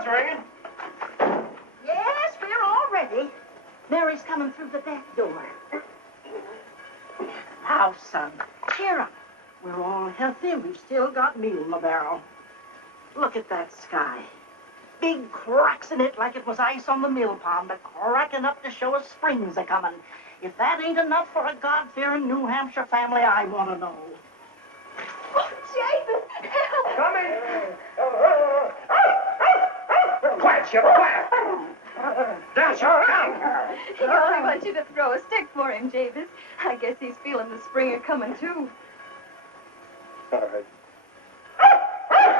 bell's ringing. Yes, we're all ready. Mary's coming through the back door. Now, son, cheer up. We're all healthy. We've still got meal in the barrel. Look at that sky. Big cracks in it like it was ice on the mill pond, cracking up to show us spring's a-coming. If that ain't enough for a God-fearing New Hampshire family, I want to know. Oh, Javen, help! Come in. Quiet, Ship, quiet. Down, Ship, down. He only wants you to throw a stick for him, Javis. I guess he's feeling the spring a-coming, too. All right.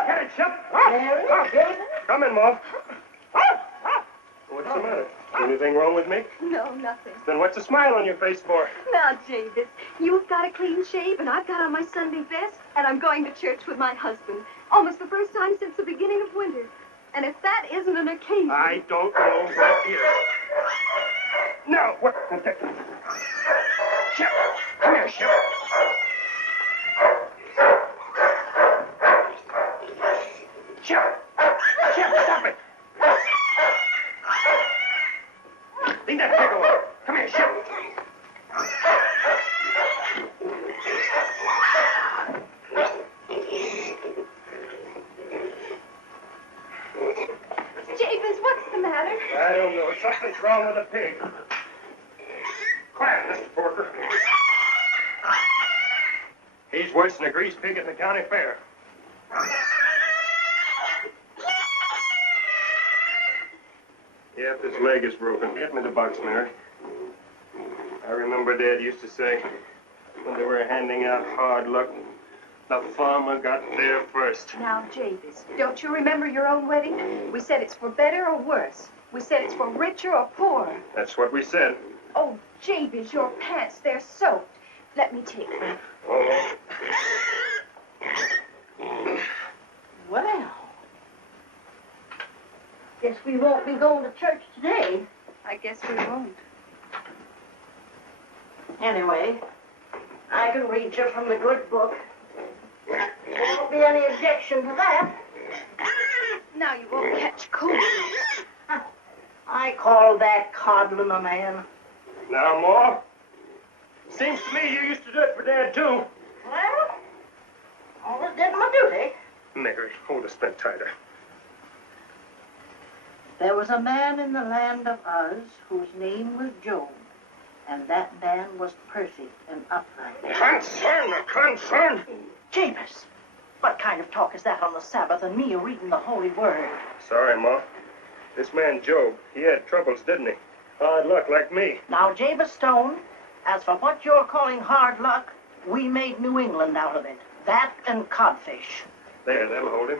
Get it, Ship. Mary, David? Come in, Mom. What's the matter? Anything wrong with me? No, nothing. Then what's the smile on your face for? Now, Javis, you've got a clean shave, and I've got on my Sunday best, and I'm going to church with my husband. Almost the first time since the beginning of winter. And if that isn't an occasion... I don't know what is. No, what? Ship, come here, Ship. Ship, stop it. Leave that pig alone. Come here, Ship. Javis, what's the matter? I don't know. Something's wrong with the pig. Quiet, Mr. Porker. He's worse than a grease pig at the county fair. Yep, his leg is broken. Get me the box, Mary. I remember Dad used to say, when they were handing out hard luck, the farmer got there first. Now, Javis, don't you remember your own wedding? We said it's for better or worse. We said it's for richer or poorer. That's what we said. Oh, Javis, your pants, they're soaked. Let me take them. Oh. Well, guess we won't be going to church today. I guess we won't. Anyway, I can read you from the good book. There won't be any objection to that. Now you won't catch cold. I call that coddling a man. Now, Ma, seems to me you used to do it for Dad, too. Well, always did my duty. Mary, hold the spent tighter. There was a man in the land of Uz whose name was Job, and that man was perfect and upright. Concern! James, what kind of talk is that on the Sabbath and me reading the holy word? Sorry, Ma. This man Job, he had troubles, didn't he? Hard luck like me. Now, Jabez Stone, as for what you're calling hard luck, we made New England out of it. That and codfish. There, that'll hold him.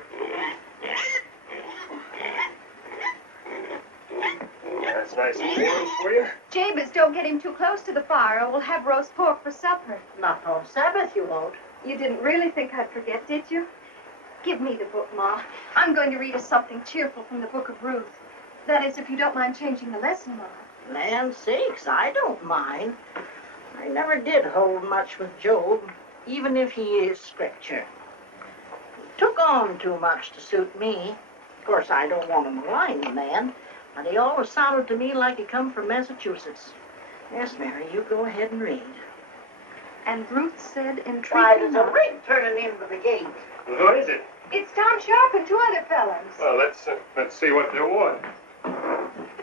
That's nice and warm for you. Jabez, don't get him too close to the fire or we'll have roast pork for supper. Not on Sabbath, you won't. You didn't really think I'd forget, did you? Give me the book, Ma. I'm going to read us something cheerful from the book of Ruth. That is, if you don't mind changing the lesson, Ma. Land sakes, I don't mind. I never did hold much with Job, even if he is scripture. He took on too much to suit me. Of course, I don't want to malign the man, but he always sounded to me like he come from Massachusetts. Yes, Mary, you go ahead and read. And Ruth said, Why, entreating... there's a rig turning into the gate. What is it? It's Tom Sharp and two other fellows. Well, let's see what they want.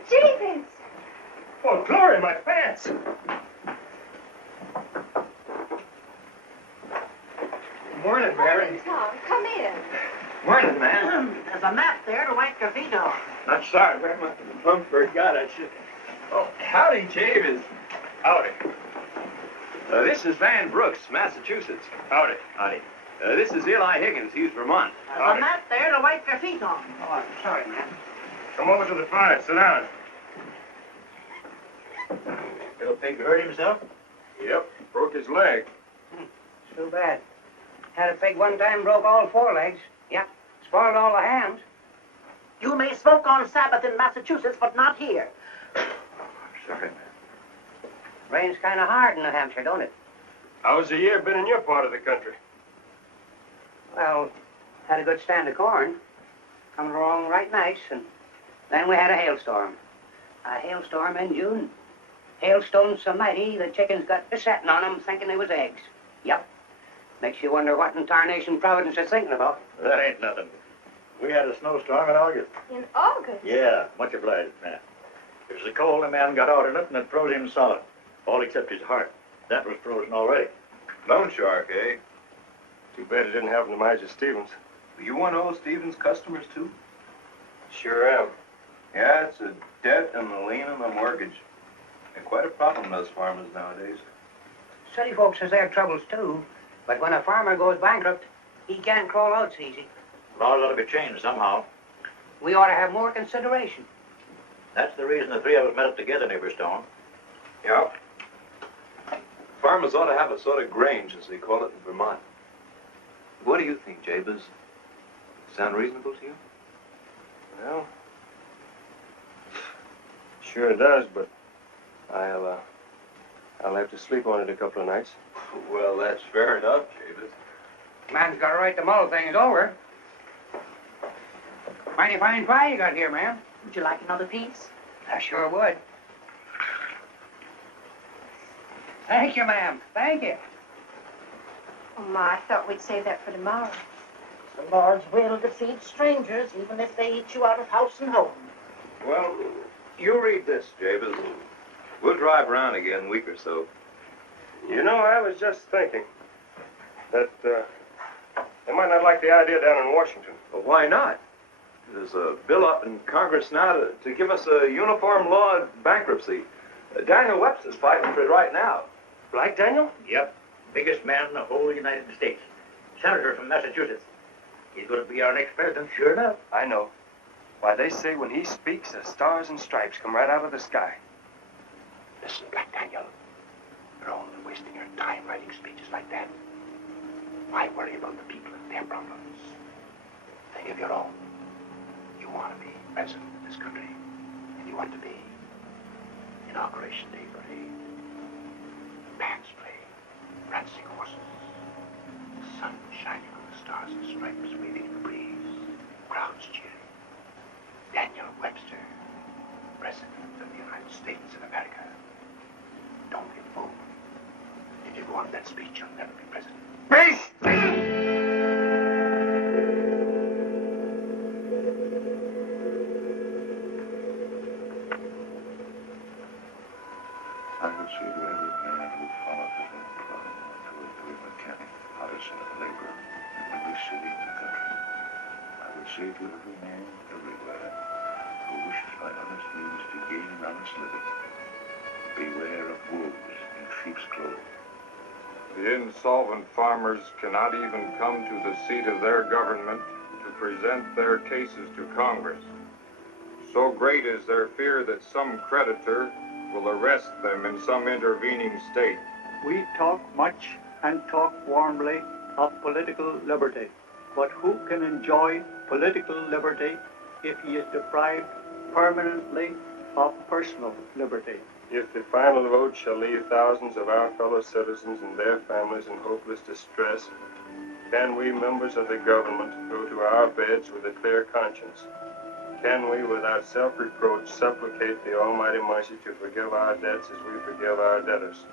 Jabez! Oh, glory, my pants! Morning, Mary. Morning, Tom. Come in. Morning, man. There's a mat there to wipe your feet off. Not sorry, where my Mumford got it. Oh, howdy, James. Howdy. This is Van Brooks, Massachusetts. Howdy. Howdy. This is Eli Higgins. He's Vermont. There's Howdy. a mat there to wipe your feet off. Oh, I'm sorry, man. Come over to the fire. Sit down. Little pig hurt himself? Yep, broke his leg. Too bad. Had a pig one time, broke all four legs. Yep, spoiled all the hams. You may smoke on Sabbath in Massachusetts, but not here. Sorry, man. Rains kind of hard in New Hampshire, don't it? How's the year been in your part of the country? Well, had a good stand of corn. Come along right nice, and then we had a hailstorm. A hailstorm in June. Hailstones so mighty, the chickens got to setting on them thinking they was eggs. Yep. Makes you wonder what in tarnation Providence is thinking about. That ain't nothing. We had a snowstorm in August. In August? Yeah, much obliged, man. It was so cold, the man got out in it, and it froze him solid. All except his heart. That was frozen already. Loan shark, eh? Too bad it didn't happen to Major Stevens. You one of those Stevens customers, too? Sure am. Yeah, it's a debt and a lien on the mortgage. And quite a problem, those farmers nowadays. City folks has their troubles, too. But when a farmer goes bankrupt, he can't crawl out so easy. Laws ought to be changed somehow. We ought to have more consideration. That's the reason the three of us met up together, neighbor Stone. Yeah. Farmers ought to have a sort of grange, as they call it in Vermont. What do you think, Jabez? Sound reasonable to you? Well, sure it does, but I'll have to sleep on it a couple of nights. Well, that's fair enough, Jabez. Man's got a right to mull things over. Mighty fine pie you got here, ma'am. Would you like another piece? I sure would. Thank you, ma'am. Thank you. Oh, Ma, I thought we'd save that for tomorrow. The Lord's will to feed strangers, even if they eat you out of house and home. Well, you read this, Jabez. We'll drive around again in a week or so. You know, I was just thinking that they might not like the idea down in Washington. Well, why not? There's a bill up in Congress now to give us a uniform law of bankruptcy. Daniel Webster's fighting for it right now. Like Daniel? Yep. Biggest man in the whole United States. Senator from Massachusetts. He's going to be our next president, sure enough. I know. Why, they say when he speaks, the stars and stripes come right out of the sky. Listen, Black Daniel. You're only wasting your time writing speeches like that. Why worry about the people and their problems? Think of your own. You want to be president of this country, and you want to be Inauguration Day parade, bands playing, prancing horses, the sun shining on the stars and stripes waving in the breeze, crowds cheering. Daniel Webster, President of the United States of America. Don't be fooled. If you go on that speech, you'll never be president. I would say to every man who followed his own calling, and to every mechanic, artisan, and laborer, in every city in the country, I would say to every man everywhere who wishes by honest means to gain an honest living, beware of wolves in sheep's clothing. The insolvent farmers cannot even come to the seat of their government to present their cases to Congress. So great is their fear that some creditor will arrest them in some intervening state. We talk much and talk warmly of political liberty, but who can enjoy political liberty if he is deprived permanently of personal liberty? If the final vote shall leave thousands of our fellow citizens and their families in hopeless distress, can we, members of the government, go to our beds with a clear conscience? Can we, without self-reproach, supplicate the Almighty Mercy to forgive our debts as we forgive our debtors?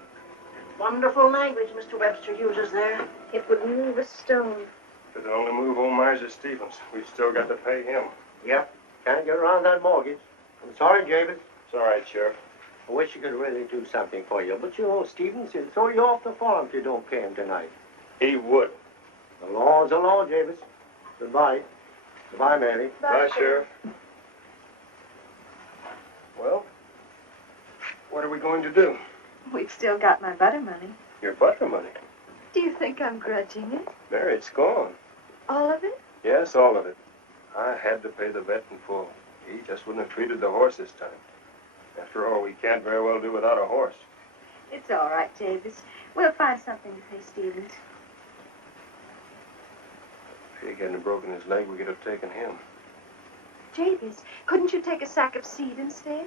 Wonderful language Mr. Webster uses there. It would move a stone. If it'd only move old Miser Stevens, we've still got to pay him. Yep. Can't get around that mortgage. I'm sorry, Jabez. It's all right, Sheriff. I wish you could really do something for you. But you know, Stevens, he'll throw you off the farm if you don't pay him tonight. He would. The law's the law, Jabez. Goodbye. Goodbye, Mary. Bye, Sheriff. Well, what are we going to do? We've still got my butter money. Your butter money? Do you think I'm grudging it? Mary, it's gone. All of it? Yes, all of it. I had to pay the vet in full. He just wouldn't have treated the horse this time. After all, we can't very well do without a horse. It's all right, Davis. We'll find something to pay Stevens. If he hadn't broken his leg, we could have taken him. Davis, couldn't you take a sack of seed instead?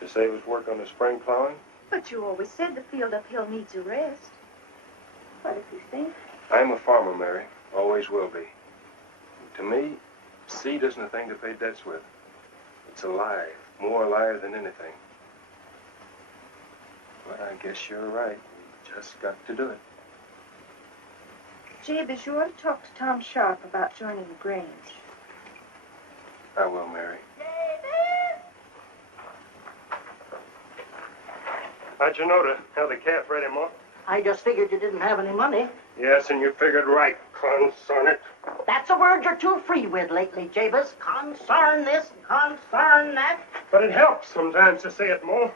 To save us work on the spring plowing? But you always said the field uphill needs a rest. What if you think? I'm a farmer, Mary. Always will be. To me, Seed isn't a thing to pay debts with. It's alive, more alive than anything. Well, I guess you're right. We just got to do it. Jabez, you ought to talk to Tom Sharp about joining the Grange. I will, Mary. How'd you know to have the calf ready, Ma? I just figured you didn't have any money. Yes, and you figured right, concern it. That's a word you're too free with lately, Jabez. Concern this, concern that. But it helps sometimes to say it, Ma.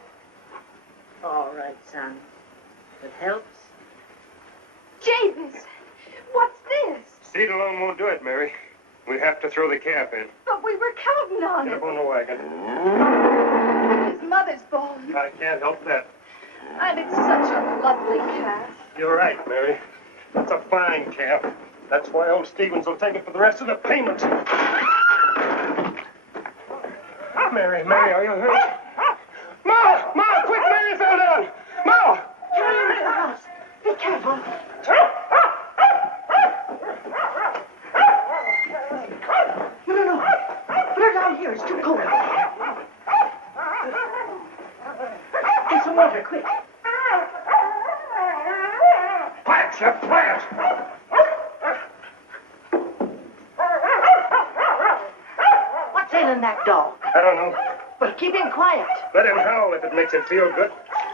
All right, son. It helps. Jabez, what's this? Seed alone won't do it, Mary. We have to throw the calf in. But we were counting on Get it. up on the wagon. His mother's born. I can't help that. And it's such a lovely calf. You're right, Mary. That's a fine calf. That's why old Stevens will take it for the rest of the payment. Mary, are you hurt? Ma, quick, Mary fell down. Ma! Carry her to the house. Be careful. No. Put her down here. It's too cold. Get some water, quick. Quiet, Chef, quiet. What's ailing that dog? I don't know. Well, keep him quiet. Let him howl if it makes him feel good.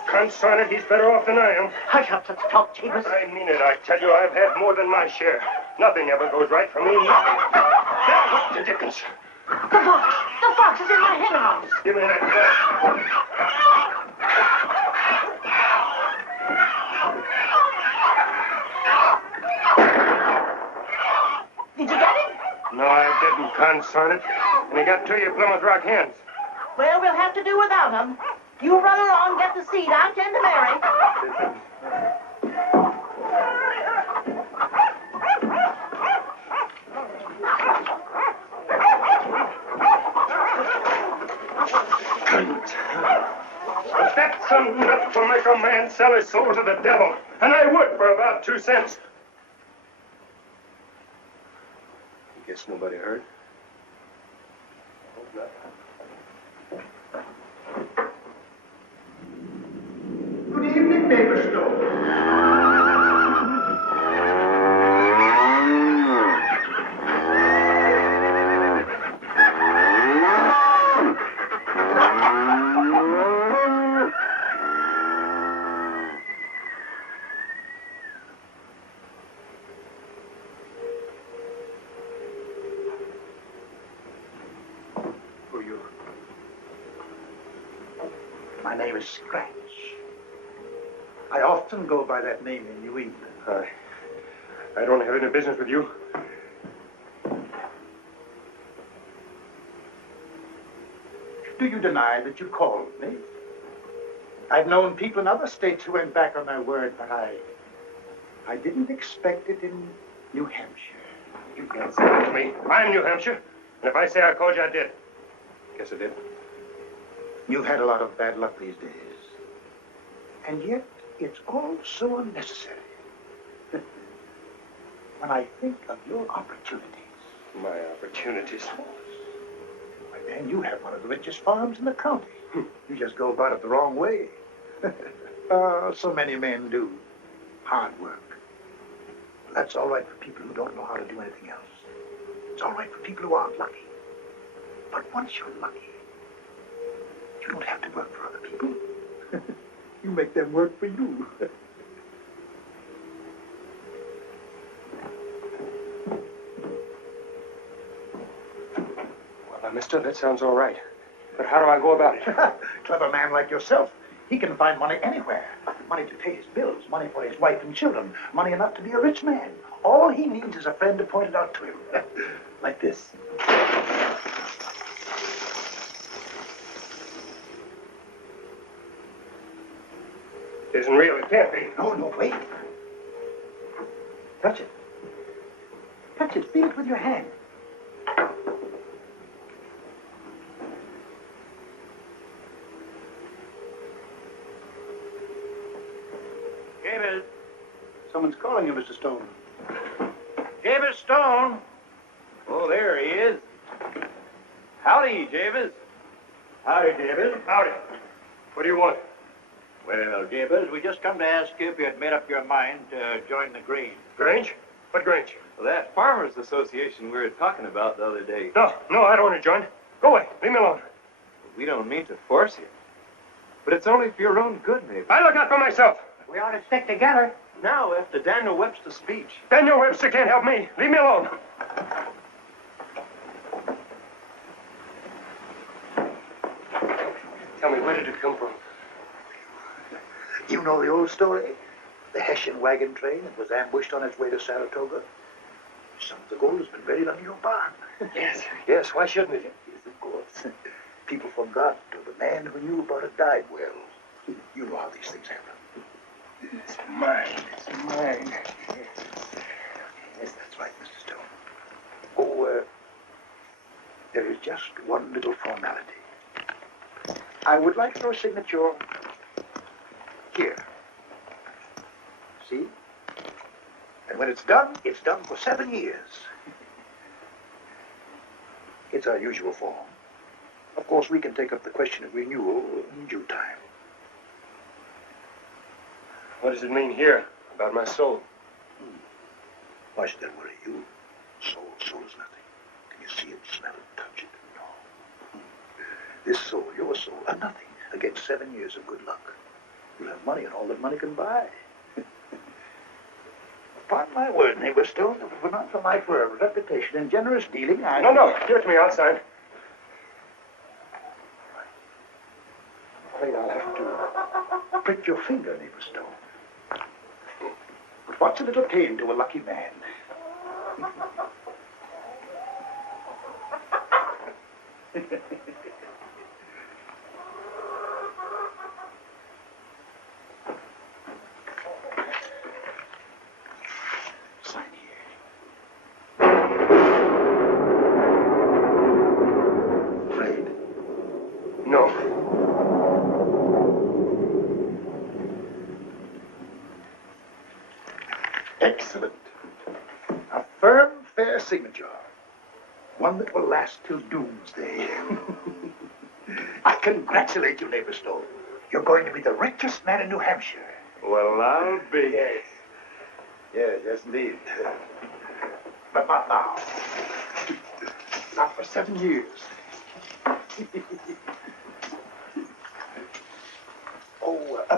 Concern it, he's better off than I am. Hush up such talk, Jabez. I mean it, I tell you, I've had more than my share. Nothing ever goes right for me. Now, what the dickens? The fox! The fox is in my hen house! Give me that gun. Did you get him? No, I didn't, concern it. And he got to you Plymouth Rock hens. Well, we'll have to do without him. You run along, get the seed. I'll tend to Mary. But that's enough to make a man sell his soul to the devil. And I would for about 2 cents. Guess nobody heard. Hope not. Good evening, neighbor Stone. My name is Scratch. I often go by that name in New England. I don't have any business with you. Do you deny that you called me? I've known people in other states who went back on their word, but I didn't expect it in New Hampshire. You can't say that to me. I'm New Hampshire. And if I say I called you, I did. Guess I did. You've had a lot of bad luck these days. And yet, it's all so unnecessary. When I think of your opportunities. My opportunities? Why, man, you have one of the richest farms in the county. You just go about it the wrong way. So many men do. Hard work. That's all right for people who don't know how to do anything else. It's all right for people who aren't lucky. But once you're lucky, you don't have to work for other people. You make them work for you. Well, mister, that sounds all right. But how do I go about it? Clever man like yourself, he can find money anywhere. Money to pay his bills, money for his wife and children, money enough to be a rich man. All he needs is a friend to point it out to him. Like this. It isn't real. It can't be. No, wait. Touch it. Touch it. Feel it with your hand. Jabez. Someone's calling you, Mr. Stone. Jabez Stone. Oh, there he is. Howdy, Jabez. Howdy, Jabez. Howdy. What do you want? Well, Jabez, we just come to ask you if you had made up your mind to join the Grange. Grange? What Grange? Well, that Farmers Association we were talking about the other day. No, I don't want to join. Go away. Leave me alone. We don't mean to force you. But it's only for your own good, maybe. I look out for myself. We ought to stick together. Now, after Daniel Webster's speech. Daniel Webster can't help me. Leave me alone. Tell me, where did it come from? You know the old story? The Hessian wagon train that was ambushed on its way to Saratoga. Some of the gold has been buried under your barn. Yes. Yes, why shouldn't it? Yes, of course. People forgot, or the man who knew about it died well. You know how these things happen. It's mine. It's mine. Yes, that's right, Mr. Stone. Oh, there is just one little formality. I would like your signature here. See? And when it's done for 7 years. It's our usual form. Of course, we can take up the question of renewal in due time. What does it mean here about my soul? Why should that worry you? Soul is nothing. Can you see it, smell it, touch it? No. This soul, your soul, are nothing against 7 years of good luck. You'll have money and all that money can buy. Upon my word, neighbor Stone, if it were not for my firm's reputation and generous dealing, I... No. Give it to me outside. I'm afraid I'll have to prick your finger, neighbor Stone. But what's a little pain to a lucky man? Sign here. Afraid? No. Excellent. A firm, fair signature. One that will last till doomsday. I congratulate you, neighbor Stone. You're going to be the richest man in New Hampshire. Well, I'll be. Yes, indeed. But not now. Not for 7 years.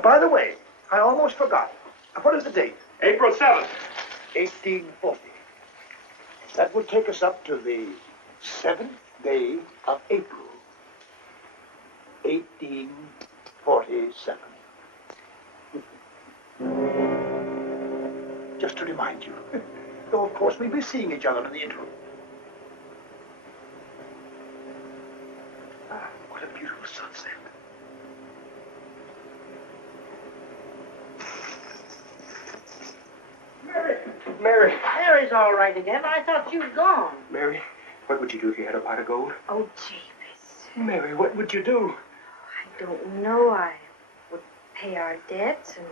By the way, I almost forgot. What is the date? April 7th. 1840. That would take us up to the 7th day of April. 1847. Just to remind you. Though, of course, we'll be seeing each other in the interim. Ah, what a beautiful sunset. Mary. Mary's all right again. I thought you'd gone. Mary, what would you do if you had a pot of gold? Oh, Jabez. Mary, what would you do? I don't know. I would pay our debts, and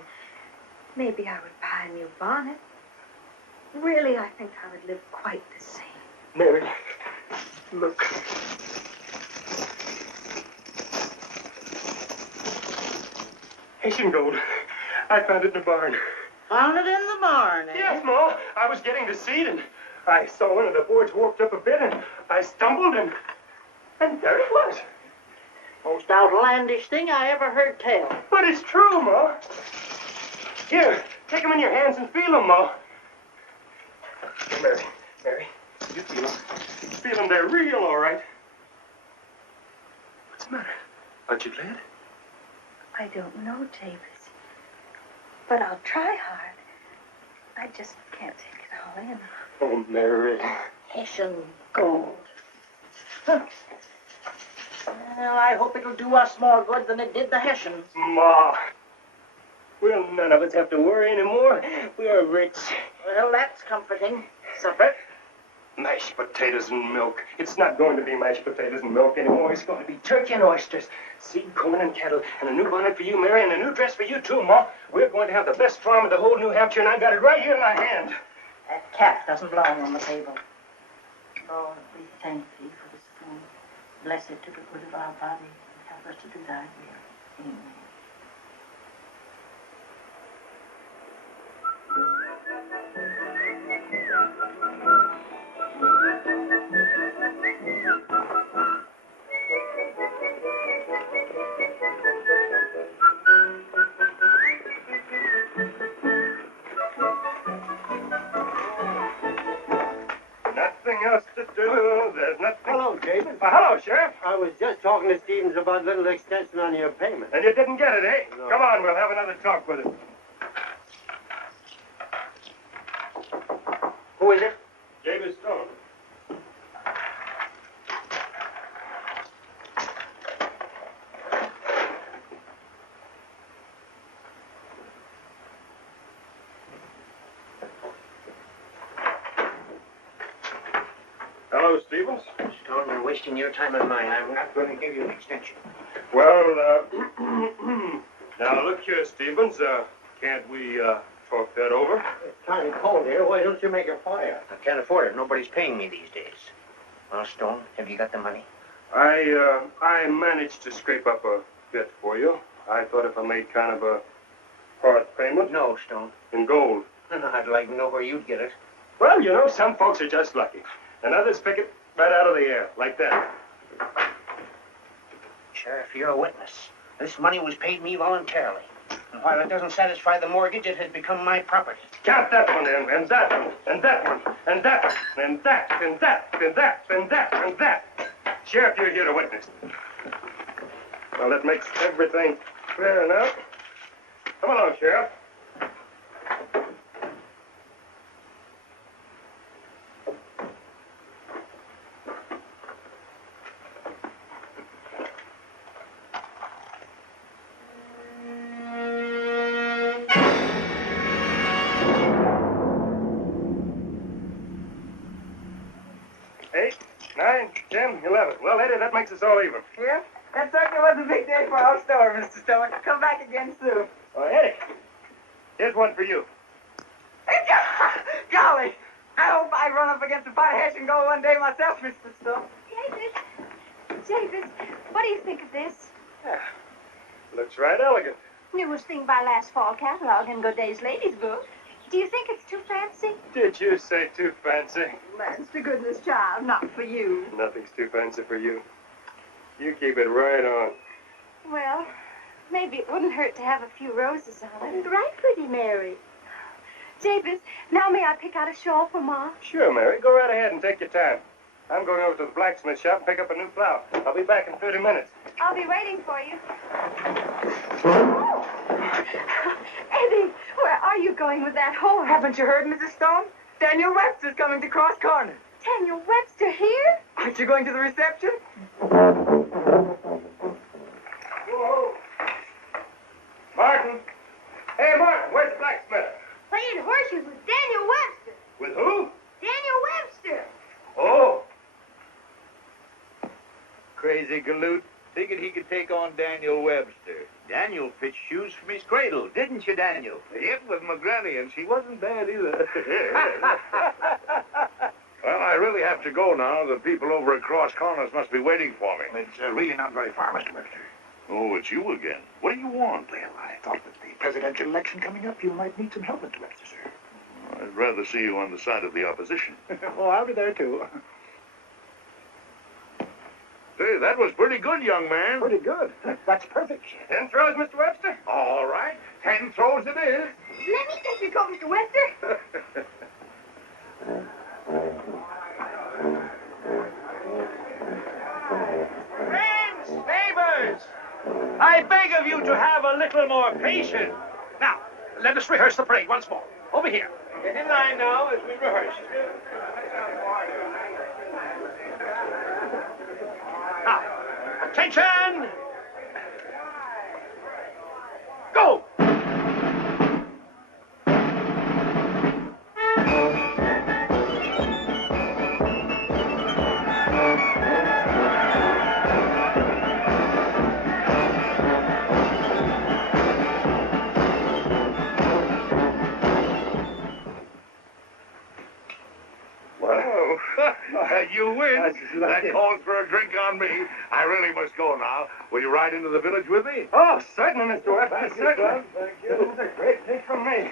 maybe I would buy a new bonnet. Really, I think I would live quite the same. Mary, look. Haitian gold. I found it in the barn. Found it in the barn, eh? Yes, Ma. I was getting to seed, and I saw one of the boards warped up a bit, and I stumbled, and there it was. Most outlandish thing I ever heard tell. But it's true, Ma. Here, take them in your hands and feel them, Ma. Here, Mary, you feel them. Feel them, they're real, all right. What's the matter? Aren't you glad? I don't know, Jabez. But I'll try hard. I just can't take it all in. Oh, Mary. Hessian gold. Huh. Well, I hope it'll do us more good than it did the Hessians. Ma. Well, none of us have to worry anymore. We are rich. Well, that's comforting. Supper? Mashed potatoes and milk. It's not going to be mashed potatoes and milk anymore. It's going to be turkey and oysters, seed, corn, and cattle, and a new bonnet for you, Mary, and a new dress for you, too, Ma. We're going to have the best farm in the whole New Hampshire, and I got it right here in my hand. That cat doesn't belong on the table. Lord, we thank thee for the spoon. bless it to the good of our body, and help us to do thy will. Amen. Nothing else to do. There's nothing. Hello, David. Hello, Sheriff. I was just talking to Stevens about a little extension on your payment. And you didn't get it, eh? No. Come on, we'll have another talk with him. Who is it? David Stone. Hello, Stevens. Stone, you're wasting your time and mine. I'm not going to give you an extension. Well, now look here, Stevens. Can't we talk that over? It's kind of cold here. Why don't you make a fire? I can't afford it. Nobody's paying me these days. Well, Stone, have you got the money? I managed to scrape up a bit for you. I thought if I made kind of a part payment. No, Stone. In gold. I'd like to know where you'd get it. Well, you know, some folks are just lucky. And others pick it right out of the air, like that. Sheriff, you're a witness. This money was paid me voluntarily. And while it doesn't satisfy the mortgage, it has become my property. Count that one in, and that one, and that one, and that one, and that, and that, and that, and that, and that. Sheriff, you're here to witness. Well, that makes everything clear enough. Come along, Sheriff. Well, lady, that makes us all even. Yeah? That certainly was a big day for our store, Mr. Stone. Come back again soon. Oh, Eddie, here's one for you. Golly! I hope I run up against a pie and go one day myself, Mr. Stone. David, what do you think of this? Yeah. Looks right elegant. Newest thing by last fall catalog in Good Day's Ladies Book. Do you think it's too fancy? Did you say too fancy? That's to goodness, child, not for you. Nothing's too fancy for you. You keep it right on. Well, maybe it wouldn't hurt to have a few roses on it. Right, pretty Mary. Jabez, now may I pick out a shawl for Ma? Sure, Mary. Go right ahead and take your time. I'm going over to the blacksmith shop and pick up a new plow. I'll be back in 30 minutes. I'll be waiting for you. Oh. Eddie, where are you going with that horse? Haven't you heard, Mrs. Stone? Daniel Webster's coming to Cross Corner. Daniel Webster here? Aren't you going to the reception? Whoa. Martin. Hey, Martin, where's the blacksmith? Playing horses with Daniel Webster. With who? Daniel Webster. Oh. Crazy galoot. Figured he could take on Daniel Webster. Daniel pitched shoes from his cradle, didn't you, Daniel? Yep, with my granny, and she wasn't bad either. Well, I really have to go now. The people over at Cross Corners must be waiting for me. It's really not very far, Mr. Webster. Oh, it's you again. What do you want? Well, I thought with the presidential election coming up, you might need some help, Mr. Webster, sir. I'd rather see you on the side of the opposition. Oh, I'll be there, too. Say, that was pretty good, young man. Pretty good. That's perfect, sir. 10 throws, Mr. Webster? All right. 10 throws it is. Let me take your coat, Mr. Webster. Friends, neighbors, I beg of you to have a little more patience. Now, let us rehearse the parade once more. Over here. Get in line now as we rehearse. Now, attention! Go! You you win. That calls for a drink on me. I really must go now. Will you ride into the village with me? Oh, certainly, Mr. Webster, certainly. Thank you. This is a great thing from me.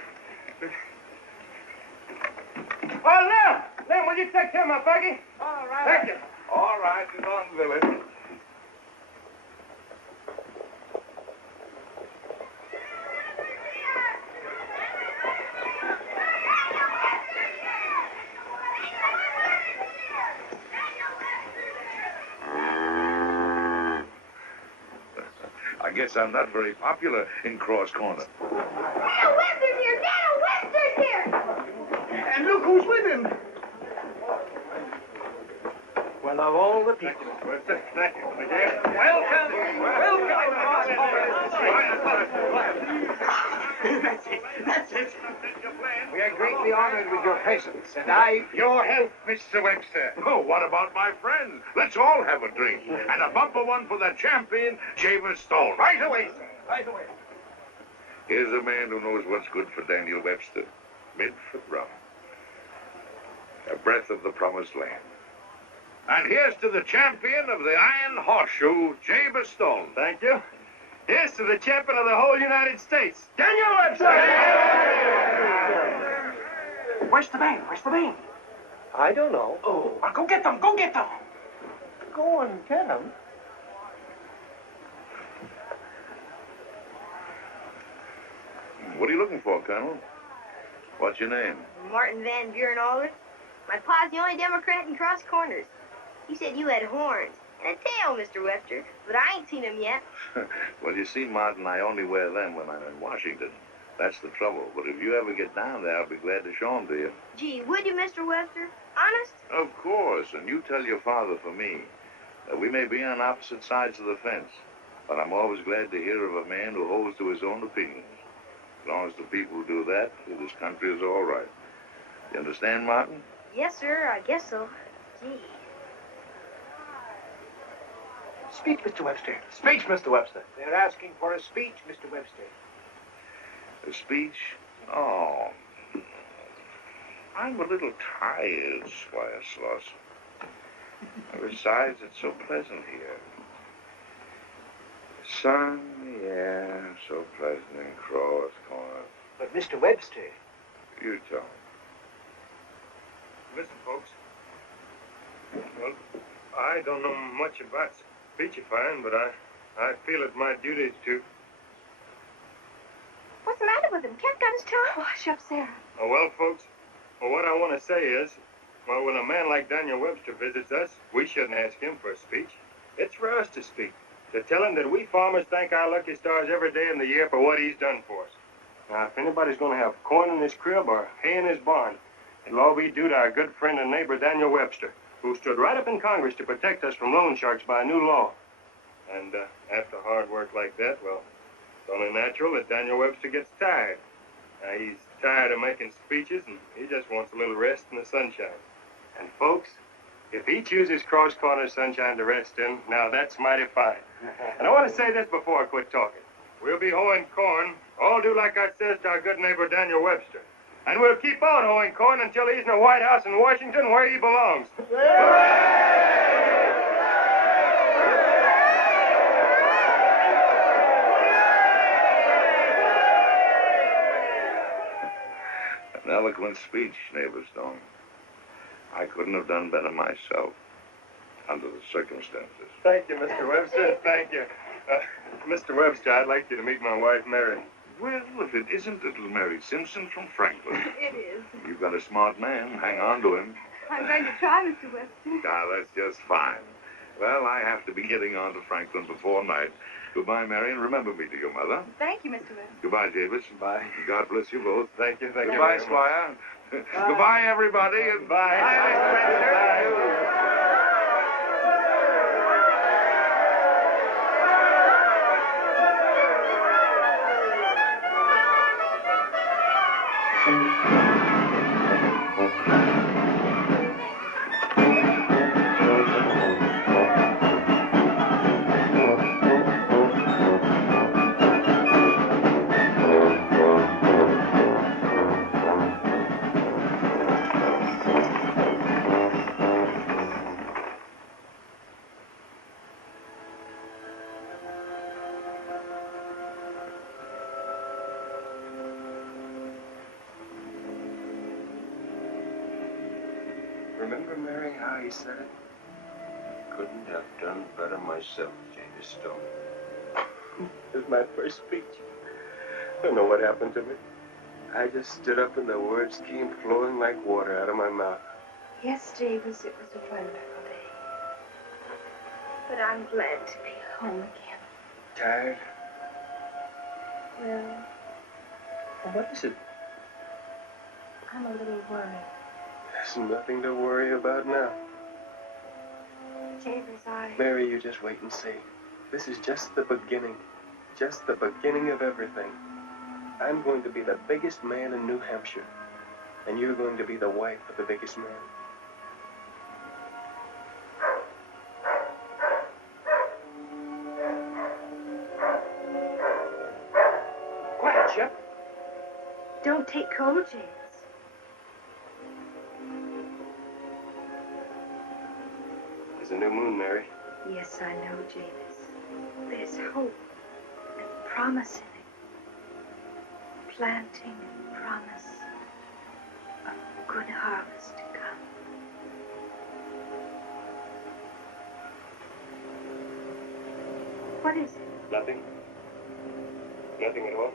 Oh, Lem, will you take care of my buggy? All right. Thank you. All right, it's on village. I guess I'm not very popular in Cross Corner. Daniel Webster's here! Daniel Webster's here! And look who's with him. Well, of all the people. Thank you, my dear. Welcome. That's it. We are greatly honored with your presence, and your health, Mr. Webster. Oh, what about my friends? Let's all have a drink. And a bumper one for the champion, James Stone. Right away, sir. Right away. Here's a man who knows what's good for Daniel Webster. Midford rum. A breath of the promised land. And here's to the champion of the Iron Horseshoe, James Stone. Thank you. Here's to the champion of the whole United States, Daniel Webster! Where's the band? Where's the band? I don't know. Oh, well, go get them. Go get them. Go and get him. What are you looking for, Colonel? What's your name? Martin Van Buren Aldrich. My pa's the only Democrat in Cross Corners. He said you had horns and a tail, Mr. Webster, but I ain't seen him yet. Well, you see, Martin, I only wear them when I'm in Washington. That's the trouble. But if you ever get down there, I'll be glad to show them to you. Gee, would you, Mr. Webster? Honest? Of course. And you tell your father for me that we may be on opposite sides of the fence, but I'm always glad to hear of a man who holds to his own opinions. As long as the people do that, this country is all right. You understand, Martin? Yes, sir, I guess so. Gee. Speech, Mr. Webster. Speech, Mr. Webster. They're asking for a speech, Mr. Webster. A speech? Oh. I'm a little tired, Squire Slauson. Besides, it's so pleasant here. Sun, yeah, so pleasant in Cross Corner. But, Mr. Webster... You tell me. Listen, folks. Well, I don't know much about speechifying, but I feel it my duty to. What's the matter with him? Cat got his tongue? Wash up, Sarah. Oh, well, folks, what I want to say is, well, when a man like Daniel Webster visits us, we shouldn't ask him for a speech. It's for us to speak, to tell him that we farmers thank our lucky stars every day in the year for what he's done for us. Now, if anybody's going to have corn in his crib or hay in his barn, it'll all be due to our good friend and neighbor, Daniel Webster, who stood right up in Congress to protect us from loan sharks by a new law. And after hard work like that, well, it's only natural that Daniel Webster gets tired. Now, he's tired of making speeches, and he just wants a little rest in the sunshine. And, folks, if he chooses Cross Corner sunshine to rest in, now that's mighty fine. And I want to say this before I quit talking. We'll be hoeing corn, all do like I says to our good neighbor Daniel Webster. And we'll keep on hoeing corn until he's in the White House in Washington where he belongs. An eloquent speech, neighbor Stone. I couldn't have done better myself under the circumstances. Thank you, Mr. Webster. Thank you. Mr. Webster, I'd like you to meet my wife, Mary. Well, if it isn't little Mary Simpson from Franklin. It is. You've got a smart man. Hang on to him. I'm going to try, Mr. Webster. Ah, that's just fine. Well, I have to be getting on to Franklin before night. Goodbye, Mary, and remember me to your mother. Thank you, Mr. Webster. Goodbye, Davis. Bye. God bless you both. Thank you. Thank you. Goodbye, very much. Squire. Goodbye, everybody. And Bye. Bye. Remember, Mary, how he said it? Couldn't have done better myself, James Stone. It was my first speech. I don't know what happened to me. I just stood up and the words came flowing like water out of my mouth. Yes, James, it was a wonderful day. But I'm glad to be home again. Tired? Well, What is it? I'm a little worried. There's nothing to worry about now. James, Mary, you just wait and see. This is just the beginning. Just the beginning of everything. I'm going to be the biggest man in New Hampshire. And you're going to be the wife of the biggest man. Quiet, Chip. Don't take cold, James. There's a new moon, Mary. Yes, I know, James. There's hope and promise in it. Planting and promise of good harvest to come. What is it? Nothing. Nothing at all.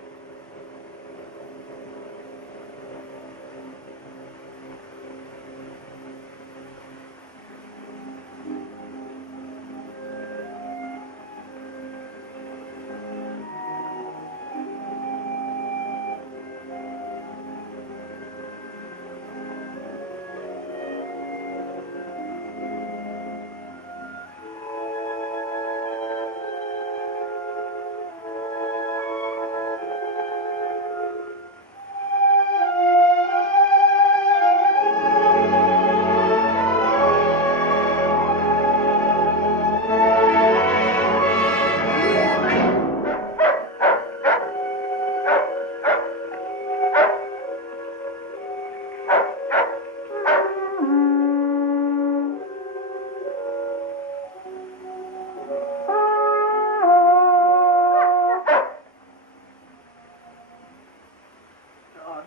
Lord,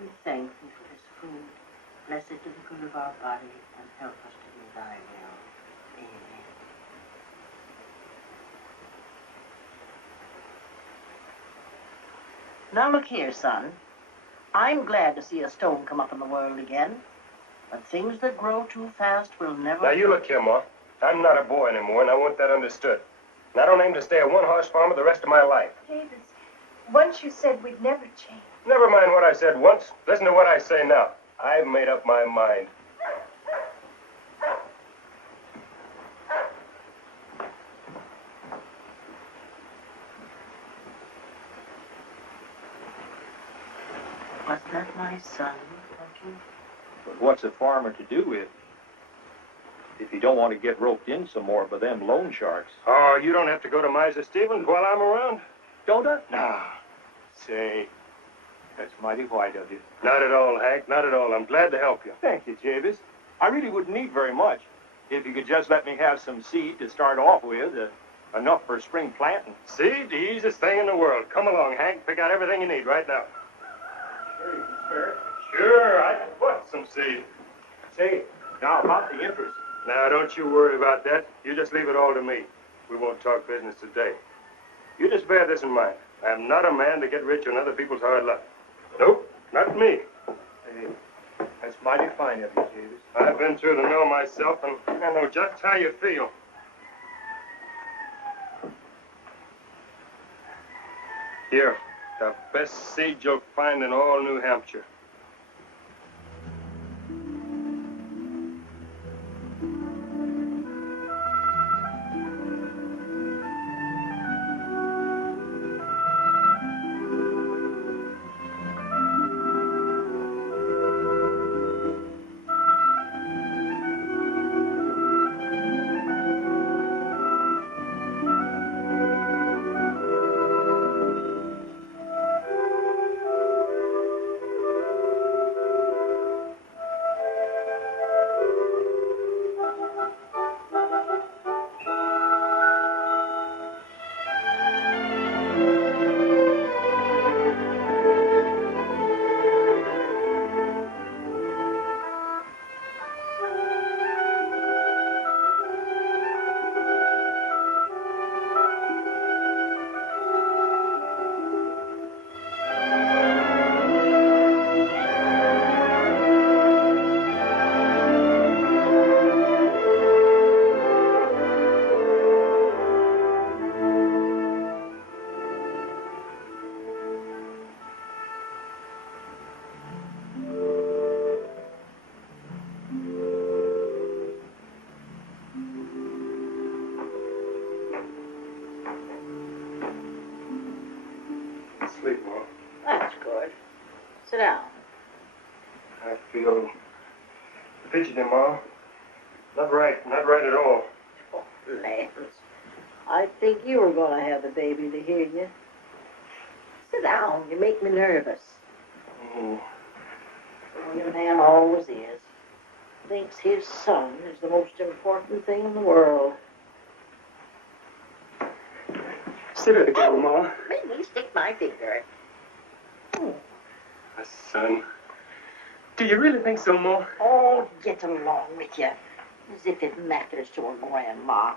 we thank thee for this food. Bless it to the good of our body and help us to do thy will. Amen. Now look here, son. I'm glad to see a stone come up in the world again. But things that grow too fast will never... Now, you look here, Ma. I'm not a boy anymore, and I want that understood. And I don't aim to stay a one-horse farmer the rest of my life. Davis, once you said we'd never change. Never mind what I said once. Listen to what I say now. I've made up my mind. Was that my son, Hunter? But what's a farmer to do if he don't want to get roped in some more by them loan sharks? Oh, you don't have to go to Miser Stevens while I'm around. Don't I? Nah. Say, that's mighty white of you. Not at all, Hank. Not at all. I'm glad to help you. Thank you, Javis. I really wouldn't need very much. If you could just let me have some seed to start off with, enough for spring planting. Seed, the easiest thing in the world. Come along, Hank. Pick out everything you need right now. Sure, you can spare it. Sure, I can put some seed. Say, now about the interest. Now, don't you worry about that. You just leave it all to me. We won't talk business today. You just bear this in mind. I'm not a man to get rich on other people's hard luck. Nope, not me. Hey, that's mighty fine of you, Javis. I've been through the mill myself, and I know just how you feel. Here, the best seed you'll find in all New Hampshire. asleep, Ma. That's good. Sit down. I feel fidgety, Ma. Not right at all. Oh, Lance. I think you were going to have the baby to hear you. Sit down. You make me nervous. Oh. Well, your man always is. Thinks his son is the most important thing in the world. Sit it again, Ma. Made me stick my finger. Oh. A son. Do you really think so, Ma? Oh, get along with you. As if it matters to a grandma.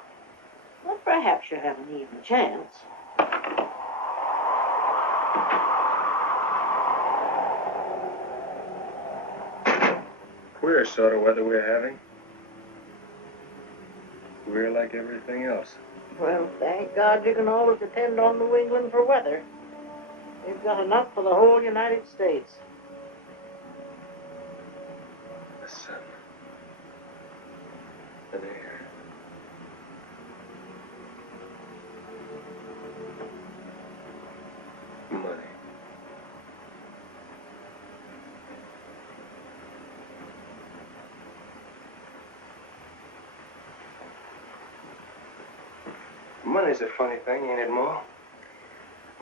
Well, perhaps you have an even chance. Queer sort of weather we're having. Queer like everything else. Well, thank God you can always depend on New England for weather. We've got enough for the whole United States. The sun. An air. Money. Money's a funny thing, ain't it, Ma?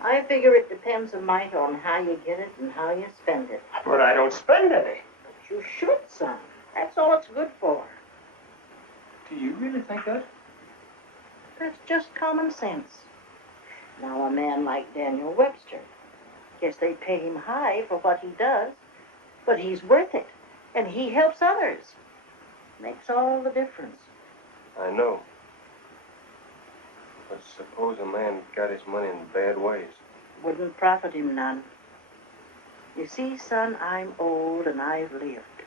I figure it depends a mite on how you get it and how you spend it. But I don't spend any. But you should, son. That's all it's good for. Do you really think that? That's just common sense. Now, a man like Daniel Webster, guess they pay him high for what he does, but he's worth it, and he helps others. Makes all the difference. I know. But suppose a man got his money in bad ways. Wouldn't profit him none. You see, son, I'm old and I've lived.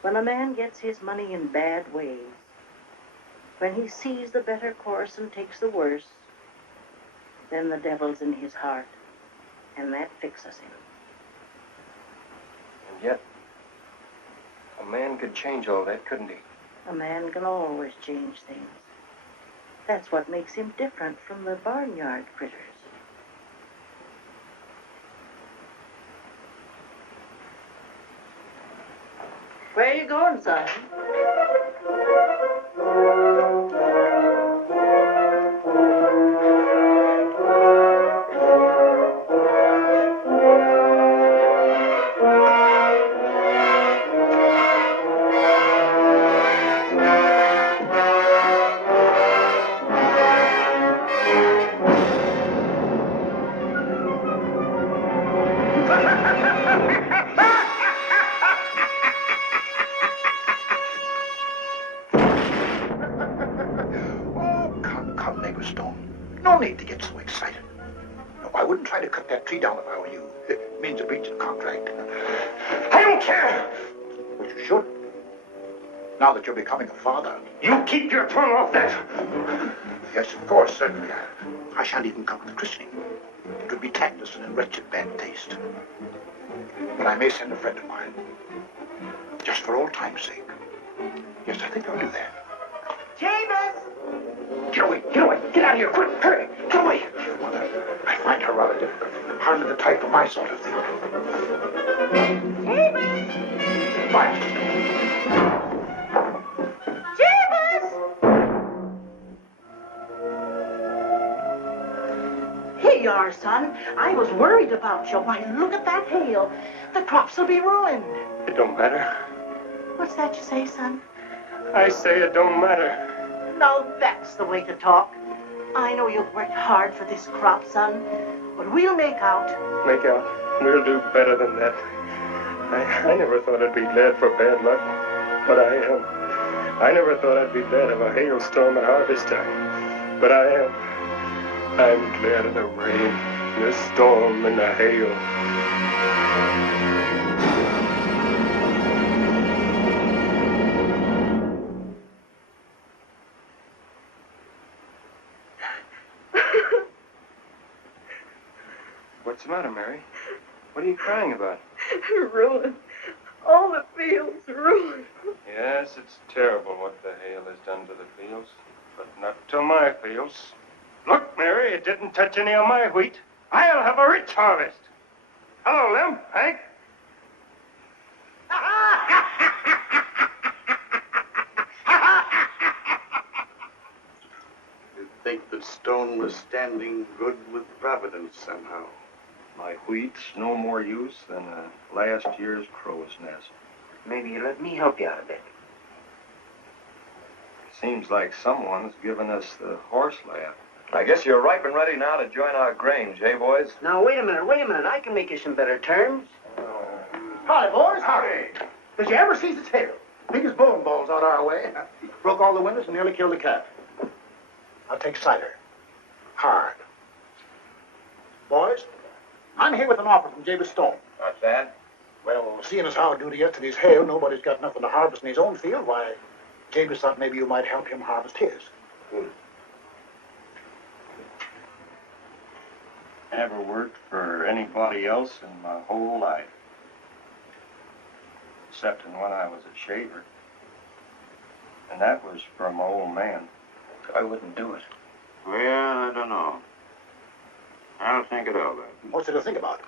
When a man gets his money in bad ways, when he sees the better course and takes the worse, then the devil's in his heart, and that fixes him. And yet, a man could change all that, couldn't he? A man can always change things. That's what makes him different from the barnyard critters. Where are you going, son? Come, neighbor Stone. No need to get so excited. No, I wouldn't try to cut that tree down if I were you. It means a breach of contract. I don't care! But you should. Now that you're becoming a father. You keep your tongue off that. Yes, of course, certainly. I shan't even come to the christening. It would be tactless and in wretched bad taste. But I may send a friend of mine. Just for old time's sake. Yes, I think I'll do that. Jabez! Get away! Get away! Get out of here! Quick! Hurry! Get away! Mother, I find her rather difficult. Hardly the type of my sort of thing. Jabez! Quiet! Jabez! Here you are, son. I was worried about you. Why, look at that hail. The crops will be ruined. It don't matter. What's that you say, son? I say it don't matter. Now that's the way to talk. I know you've worked hard for this crop, son, but we'll make out. Make out. We'll do better than that. I never thought I'd be glad for bad luck, but I am. I never thought I'd be glad of a hailstorm at harvest time, but I am. I'm glad of the rain, the storm, and the hail. What's the matter, Mary? What are you crying about? Ruined. All the fields ruined. Yes, it's terrible what the hail has done to the fields, but not to my fields. Look, Mary, it didn't touch any of my wheat. I'll have a rich harvest. Hello, Lem, Hank. You'd think that Stone was standing good with Providence somehow. My wheat's no more use than last year's crow's nest. Maybe you let me help you out a bit. Seems like someone's given us the horse laugh. I guess you're ripe and ready now to join our grange, eh, boys? Now, wait a minute. I can make you some better terms. Howdy, boys, howdy. Did you ever see the tail? Biggest bowling balls out our way. Broke all the windows and nearly killed the cat. I'll take cider. Hard. Boys, I'm here with an offer from Jabez Stone. What's that? Well, seeing as how due to yesterday's hail, nobody's got nothing to harvest in his own field, why, Jabez thought maybe you might help him harvest his. Never worked for anybody else in my whole life. Excepting when I was a shaver. And that was from my old man. I wouldn't do it. Well, I don't know. I'll think it over. What's there to think about?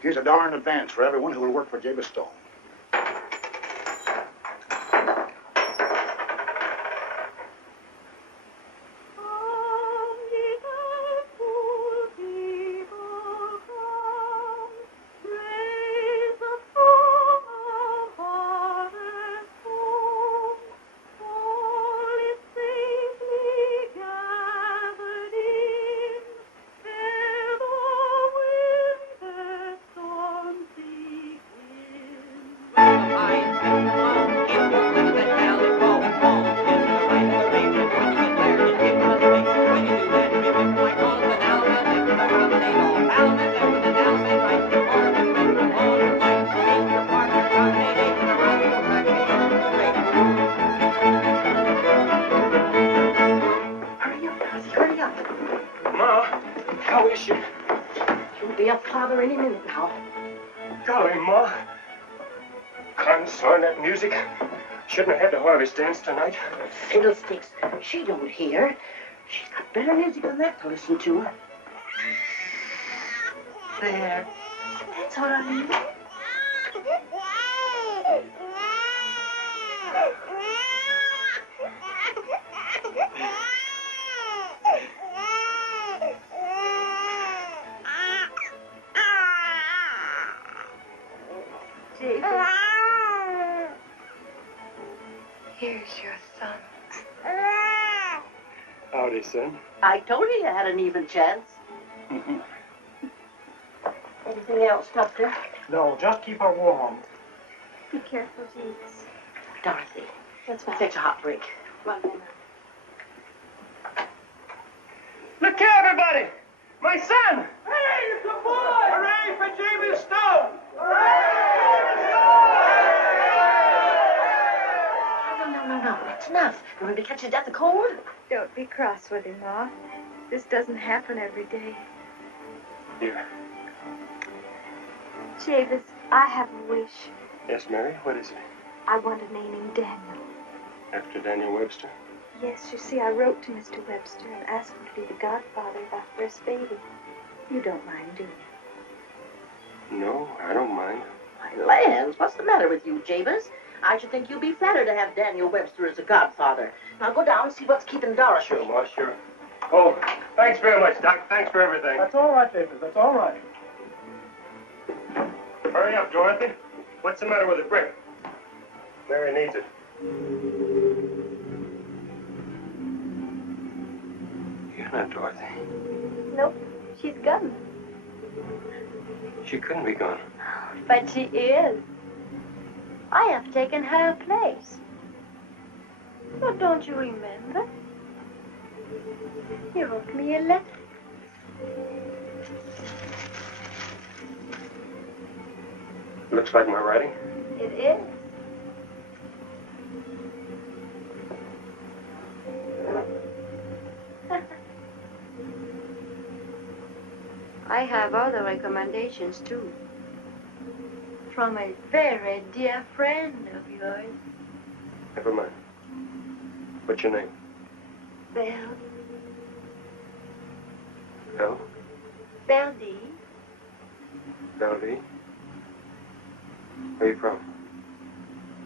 Here's $1 in advance for everyone who will work for Jabez Stone. Shouldn't have had the harvest dance tonight. Fiddlesticks. She don't hear. She's got better music than that to listen to. There. That's all I need. Here's your son. Howdy, son. I told you you had an even chance. Anything else, Doctor? No, just keep her warm. Be careful, Jeeves. Dorothy, What's that? fetch a hot drink. 1 minute. Look here, everybody! My son! Hey, it's a boy! Hooray for Jabez Stone! No, that's enough. You want me to catch your death of cold? Don't be cross with him, Ma. This doesn't happen every day. Here. Jabez, I have a wish. Yes, Mary, what is it? I want to name him Daniel. After Daniel Webster? Yes, you see, I wrote to Mr. Webster and asked him to be the godfather of our first baby. You don't mind, do you? No, I don't mind. My lands, what's the matter with you, Jabez? I should think you'd be flattered to have Daniel Webster as a godfather. Now go down and see what's keeping Doris. Sure, Ma, sure. Oh, thanks very much, Doc. Thanks for everything. That's all right, David. That's all right. Hurry up, Dorothy. What's the matter with the brick? Mary needs it. You're not Dorothy. Nope, she's gone. She couldn't be gone. But she is. I have taken her place. But don't you remember? You wrote me a letter. Looks like my writing. It is. I have other recommendations, too. From a very dear friend of yours. Never mind. What's your name? Belle. Belle? Beldy. Beldy? Where you from?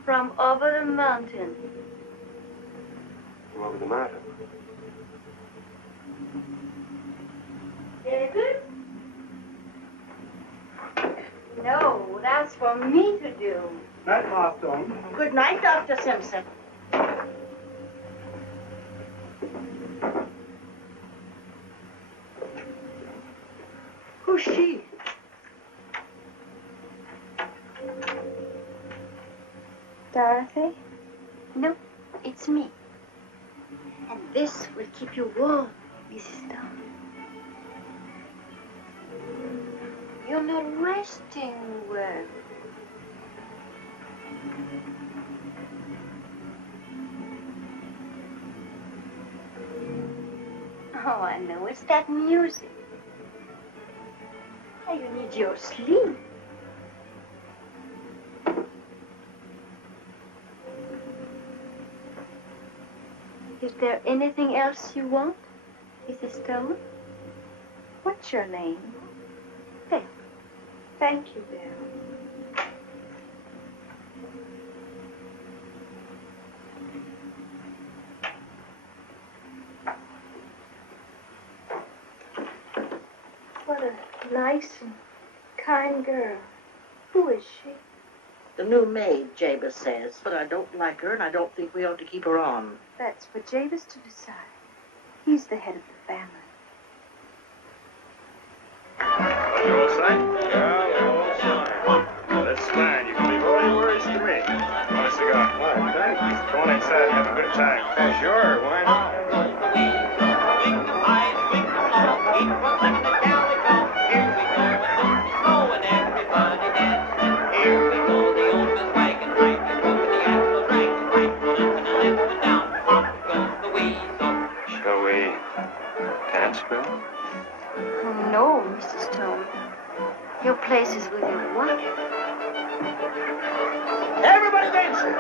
From over the mountain. From over the mountain. David? No, that's for me to do. Night, Master. Good night, Dr. Simpson. Who's she? Dorothy? No, it's me. And this will keep you warm, Mrs. Stone. You're not resting well. Oh, I know. It's that music. Oh, you need your sleep. Is there anything else you want, Mrs. Stone? What's your name? Belle. Thank you, Belle. What a nice and kind girl. Who is she? The new maid, Jabez says, but I don't like her, and I don't think we ought to keep her on. That's for Jabez to decide. He's the head of the family. You all signed? Yeah, we're all signed. That's fine. You can leave all your worries to me. Want a cigar? Why, thanks. Come on inside and have a good time. Sure, why not? Shall we dance, Bill? Oh, no, Mrs. Stone. Your place is with your wife. Everybody dancing!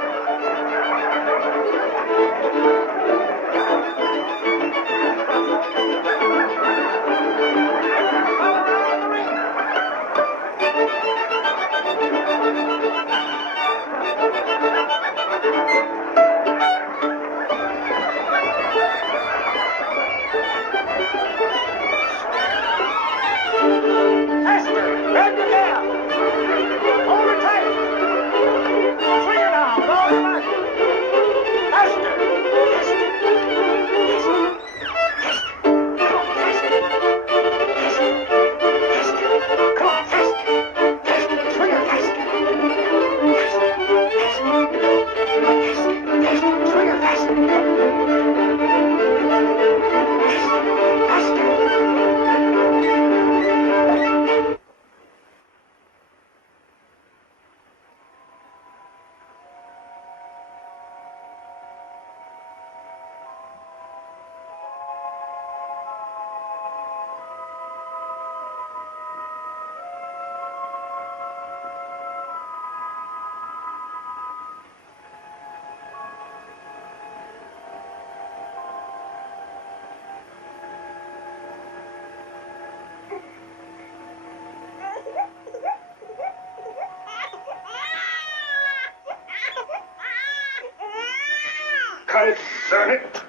Concern it.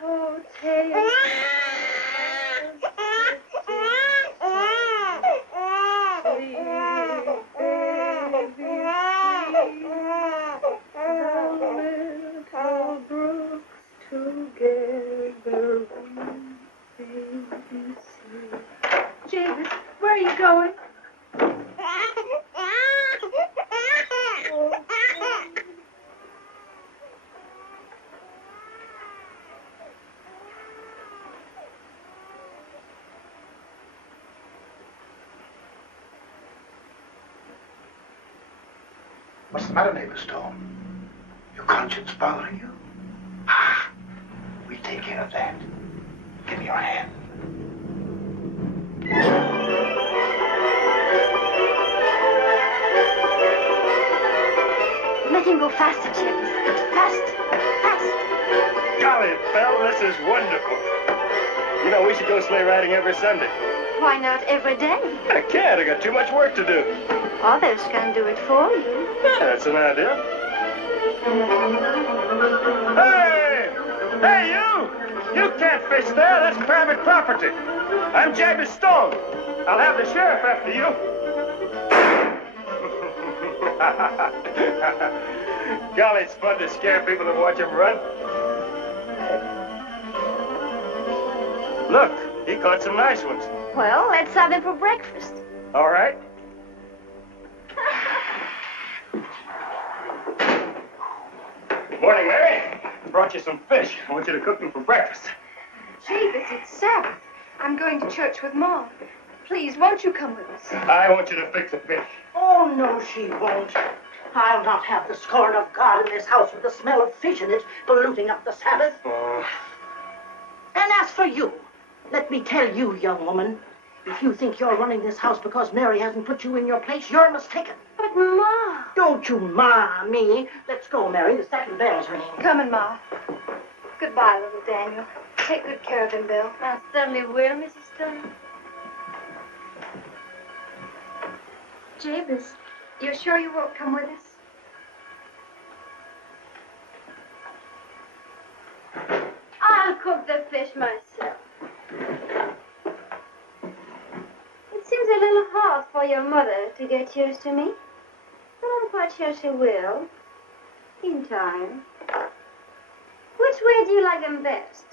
Oh, Taylor. Jabez, where are you going? What's the matter, neighbor Stone? Your conscience bothering you? Ah, we'll take care of that. Give me your hand. Let him go faster, Jabez. Fast, fast. Golly, Belle, this is wonderful. know, we should go sleigh riding every Sunday. Why not every day? I can't. I got too much work to do. Others can do it for you. Yeah, that's an idea. Hey! Hey, you! You can't fish there. That's private property. I'm Jabez Stone. I'll have the sheriff after you. Golly, it's fun to scare people and watch them run. Look, he caught some nice ones. Well, let's have them for breakfast. All right. Morning, Mary. Brought you some fish. I want you to cook them for breakfast. Jabez, it's Sabbath. I'm going to church with Mom. Please, won't you come with us? I want you to fix the fish. Oh, no, she won't. I'll not have the scorn of God in this house with the smell of fish in it polluting up the Sabbath. Oh. And as for you, let me tell you, young woman, if you think you're running this house because Mary hasn't put you in your place, you're mistaken. But, Ma. Don't you ma me. Let's go, Mary. The second bell's ringing. Coming, Ma. Goodbye, little Daniel. Take good care of him, Bill. I certainly will, Mrs. Stone. Jabez, you're sure you won't come with us? I'll cook the fish myself. It seems a little hard for your mother to get used to me, but I'm quite sure she will, in time. Which way do you like them best?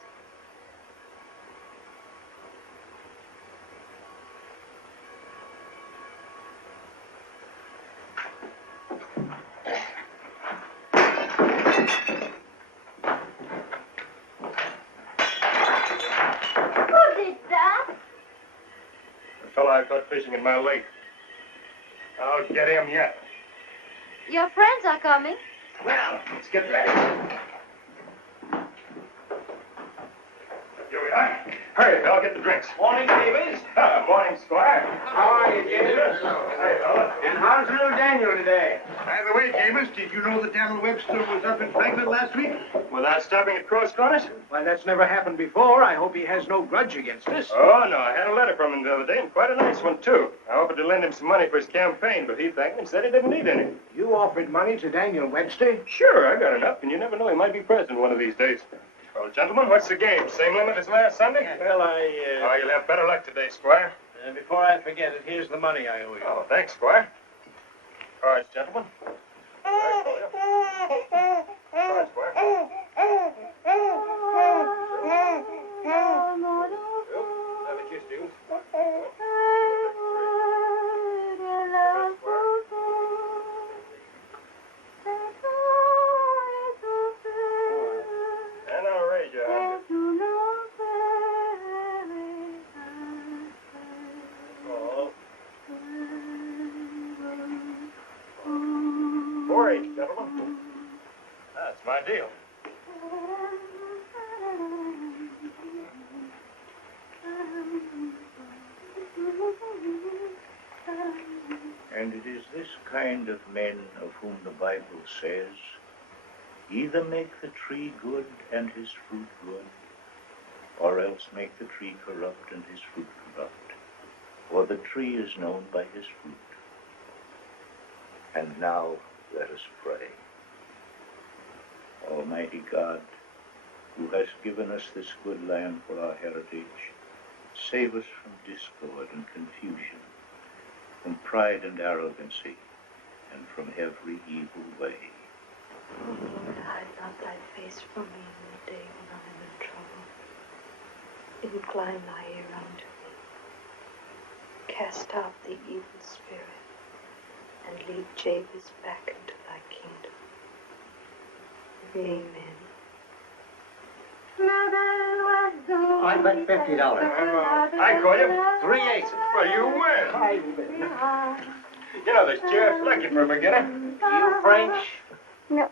I caught fishing in my lake. I'll get him yet. Your friends are coming. Well, let's get ready. Here we are. Hurry, I'll get the drinks. Morning, Davis. Morning, Squire. How are you, Davis? Hey, fella. And how's little Daniel today? By the way, Davis, did you know that Daniel Webster was up in Franklin last week? Without stopping at Crow's Corners? Well, that's never happened before. I hope he has no grudge against us. Oh, no. I had a letter from him the other day, and quite a nice one, too. I offered to lend him some money for his campaign, but he thanked me and said he didn't need any. You offered money to Daniel Webster? Sure, I got enough, and you never know. He might be president one of these days. Well, gentlemen, what's the game? Same limit as last Sunday? Well, Oh, you'll have better luck today, Squire. Before I forget it, here's the money I owe you. Oh, thanks, Squire. Cards, gentlemen. Cards, Squire. Have a kiss, dude. And I'll raise your hand. Oh. 4-8, gentlemen. That's my deal. And it is this kind of men of whom the Bible says, either make the tree good and his fruit good, or else make the tree corrupt and his fruit corrupt. For the tree is known by his fruit. And now let us pray. Almighty God, who hast given us this good land for our heritage, save us from discord and confusion, from pride and arrogancy, and from every evil way. Oh, Lord, hide not thy face from me in the day when I am in trouble. Incline thy ear unto me. Cast out the evil spirit, and lead Jabez back into thy kingdom. Amen. I bet $50. I call you 3 aces. Well, you win. I win. You know, the sheriff's lucky for a beginner. You French? No,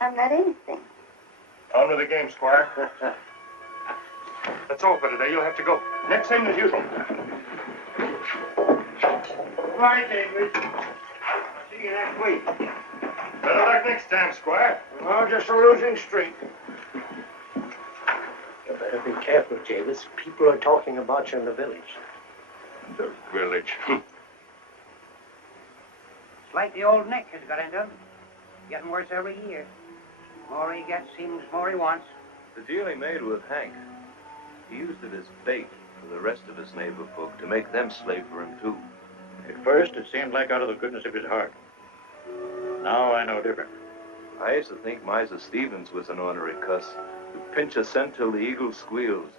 I'm not anything. On with the game, Squire. That's all for today. You'll have to go. Next same as usual. Right, David. See you next week. Better luck next time, Squire. Oh, just a losing streak. You better Better be careful, Javis. People are talking about you in the village. The village. It's like the old Nick has got into him. Getting worse every year. The more he gets, seems more he wants. The deal he made with Hank, he used it as bait for the rest of his neighbor folk to make them slave for him, too. At first, it seemed like out of the goodness of his heart. Now I know different. I used to think Miser Stevens was an ornery cuss who'd pinch a cent till the eagle squeals.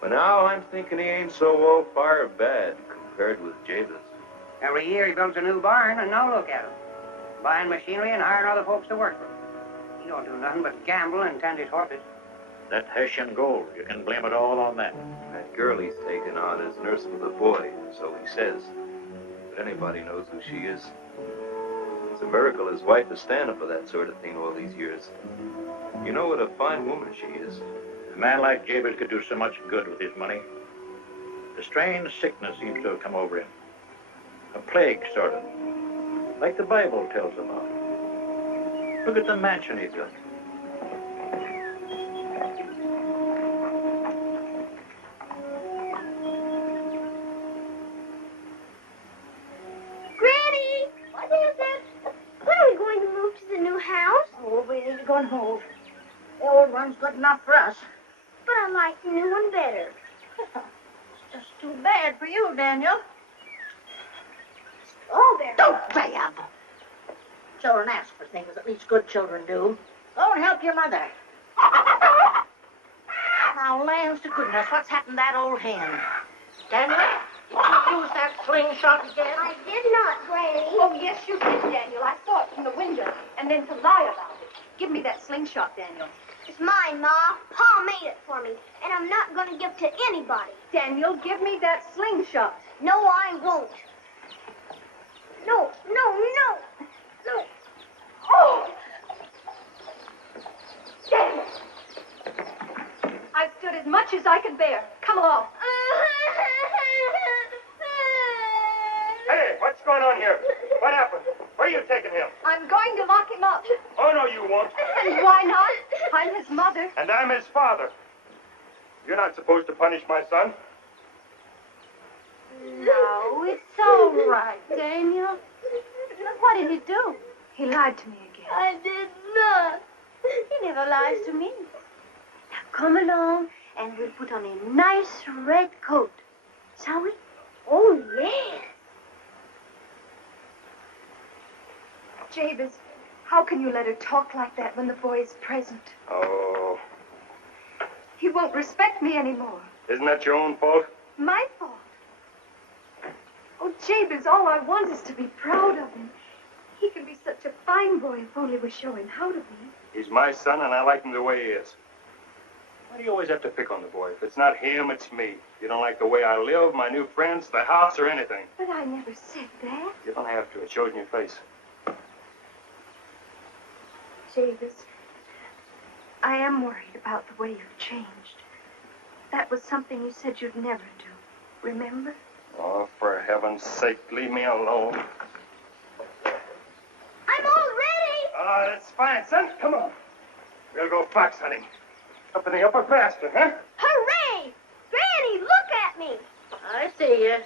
But now I'm thinking he ain't so all far bad compared with Javis. Every year he builds a new barn, and now look at him. Buying machinery and hiring other folks to work for him. He don't do nothing but gamble and tend his horses. That Hessian gold, you can blame it all on that. That girl he's taken on is nurse for the boy, so he says. But anybody knows who she is. It's a miracle his wife is standing for that sort of thing all these years. You know what a fine woman she is. A man like Jabez could do so much good with his money. A strange sickness seems to have come over him. A plague, sort of. Like the Bible tells about. Look at the mansion he's got. Granny, what is it? When are we going to move to the new house? Oh, we ain't going to hold. The old one's good enough for us. But I like the new one better. It's just too bad for you, Daniel. Strawberry. Don't grab. Children ask for things at least good children do. Go and help your mother. Now, lands to goodness, what's happened to that old hen? Daniel, did you use that slingshot again? I did not, Granny. Oh, yes, you did, Daniel. I saw it from the window. And then to lie about it. Give me that slingshot, Daniel. It's mine, Ma. Pa made it for me, and I'm not going to give it to anybody. Daniel, give me that slingshot. No, I won't. No, no, no, no. Oh! Daniel! I've stood as much as I could bear. Come along. Hey, what's going on here? What happened? Where are you taking him? I'm going to lock him up. Oh, no, you won't. And why not? I'm his mother. And I'm his father. You're not supposed to punish my son. No, it's all right, Daniel. What did he do? He lied to me again. I did not. He never lies to me. Now come along, and we'll put on a nice red coat. Shall we? Oh, yes. Jabez, how can you let her talk like that when the boy is present? Oh, He won't respect me anymore. isn't that your own fault? My fault. Oh, Jabez, all I want is to be proud of him. He can be such a fine boy if only we show him how to be. He's my son, and I like him the way he is. Why do you always have to pick on the boy? If it's not him, it's me. You don't like the way I live, my new friends, the house, or anything. But I never said that. You don't have to. It shows in your face. Jabez, I am worried about the way you've changed. That was something you said you'd never do. Remember? Oh, for heaven's sake, leave me alone. I'm all ready. That's fine, son. Come on. We'll go fox hunting. Up in the upper pasture, huh? Hooray! Granny, look at me. I see you.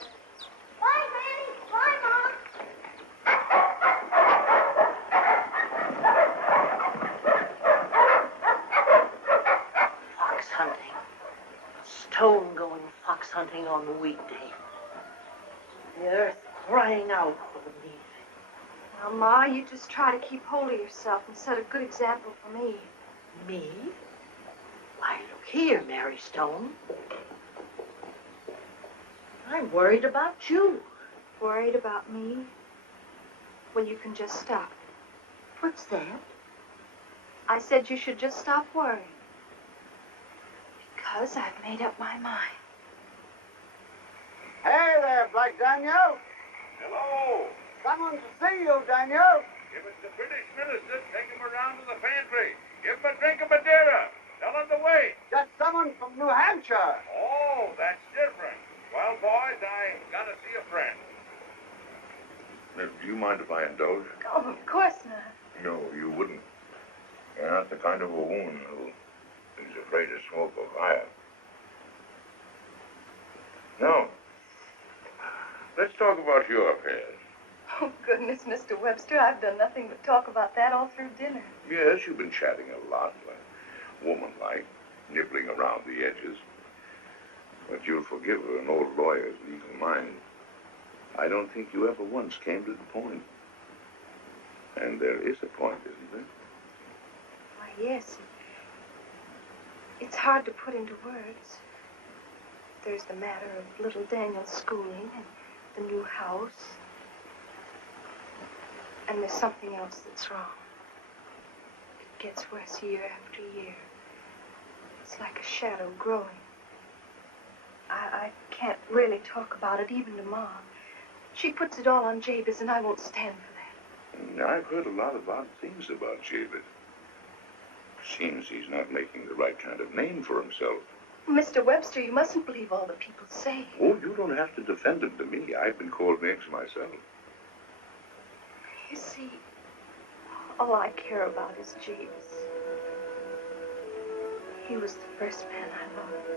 Bye, Granny. Bye, Mom. Fox hunting. Stone-going fox hunting on the weekday. The earth crying out for the meat. Now, Ma, you just try to keep hold of yourself and set a good example for me. Me? Why, look here, Mary Stone. I'm worried about you. Worried about me? Well, you can just stop. What's that? I said you should just stop worrying. Because I've made up my mind. Hey there, Black Daniel. Hello. Someone to see you, Daniel. If it's the British minister, take him around to the pantry. Give him a drink of Madeira. Tell him to wait. Just someone from New Hampshire. Oh, that's different. Well, boys, I gotta see a friend. Do you mind if I indulge? Oh, of course not. No, you wouldn't. You're not the kind of a woman who is afraid of smoke or fire. Now, let's talk about your affairs. Oh, goodness, Mr. Webster, I've done nothing but talk about that all through dinner. Yes, you've been chatting a lot, woman-like, nibbling around the edges. But you'll forgive an old lawyer's legal mind. I don't think you ever once came to the point. And there is a point, isn't there? Why, yes. It's hard to put into words. There's the matter of little Daniel's schooling and the new house. And there's something else that's wrong. It gets worse year after year. It's like a shadow growing. I can't really talk about it even to Mom. She puts it all on Jabez, and I won't stand for that. I've heard a lot of odd things about Jabez. Seems he's not making the right kind of name for himself. Mr. Webster, you mustn't believe all the people say. Oh, you don't have to defend him to me. I've been called names myself. You see, all I care about is Jabez. He was the first man I loved.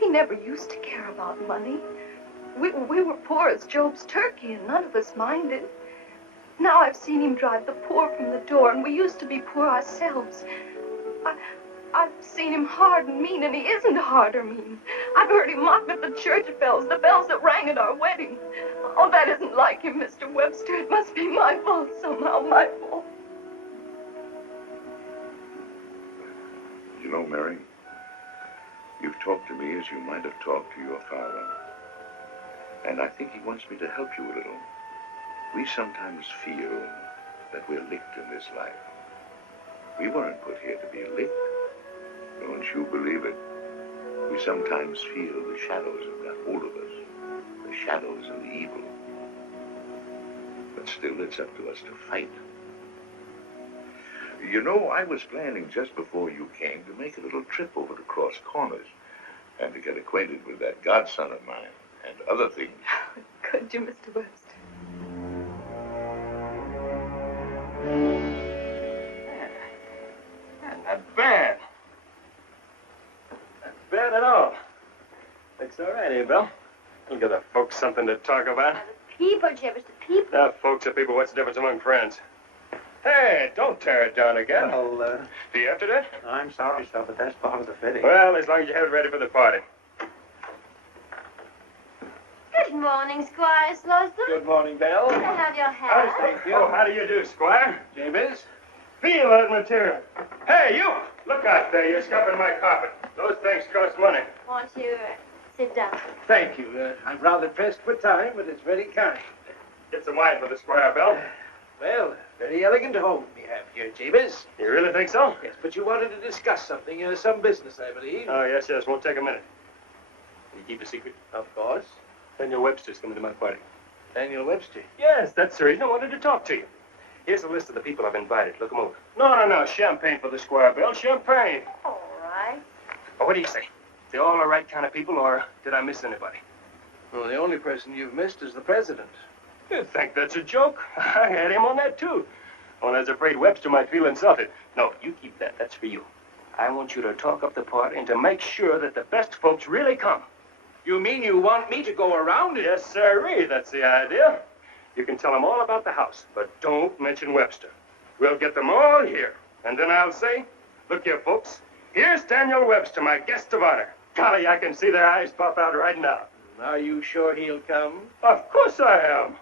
He never used to care about money. We were poor as Job's turkey, and none of us minded. Now I've seen him drive the poor from the door, and we used to be poor ourselves. I've seen him hard and mean, and he isn't hard or mean. I've heard him mock at the church bells, the bells that rang at our wedding. Oh, that isn't like him, Mr. Webster. It must be my fault somehow, my fault. You know, Mary, you've talked to me as you might have talked to your father. And I think he wants me to help you a little. We sometimes feel that we're licked in this life. We weren't put here to be licked. Don't you believe it? We sometimes feel the shadows have got hold of us. The shadows and the evil. But still, it's up to us to fight. You know, I was planning just before you came to make a little trip over to Cross Corners and to get acquainted with that godson of mine and other things. Could you, Mr. Webster? Not bad. Not bad at all. Looks all right, eh, Bill? We'll give the folks something to talk about. People, Jabez, the people. Now, folks are people. What's the difference among friends? Hey, don't tear it down again. Well, Do you have to do it? I'm sorry, sir, but that's part of the fitting. Well, as long as you have it ready for the party. Good morning, Squire Slosson. Good morning, Belle. Can I have your hat? Oh, how do you do, Squire? Jabez? Feel that material. Hey, you! Look out there. You're scuffing my carpet. Those things cost money. Won't you sit down? Thank you. I'm rather pressed for time, but it's very kind. Get some wine for the Squire, Belle. Well, very elegant home we have here, Jabez. You really think so? Yes, but you wanted to discuss something, some business, I believe. Oh, yes. Won't take a minute. Will you keep a secret? Of course. Daniel Webster's coming to my party. Daniel Webster? Yes, that's the reason I wanted to talk to you. Here's a list of the people I've invited. Look them over. No. Champagne for the Squire, Bill. Champagne. All right. Well, what do you say? They all the right kind of people, or did I miss anybody? Well, the only person you've missed is the president. You think that's a joke? I had him on that, too. Only I was afraid Webster might feel insulted. No, you keep that. That's for you. I want you to talk up the party and to make sure that the best folks really come. You mean you want me to go around and... Yes, sirree. That's the idea. You can tell them all about the house, but don't mention Webster. We'll get them all here. And then I'll say, look here, folks. Here's Daniel Webster, my guest of honor. Golly, I can see their eyes pop out right now. Are you sure he'll come? Of course I am.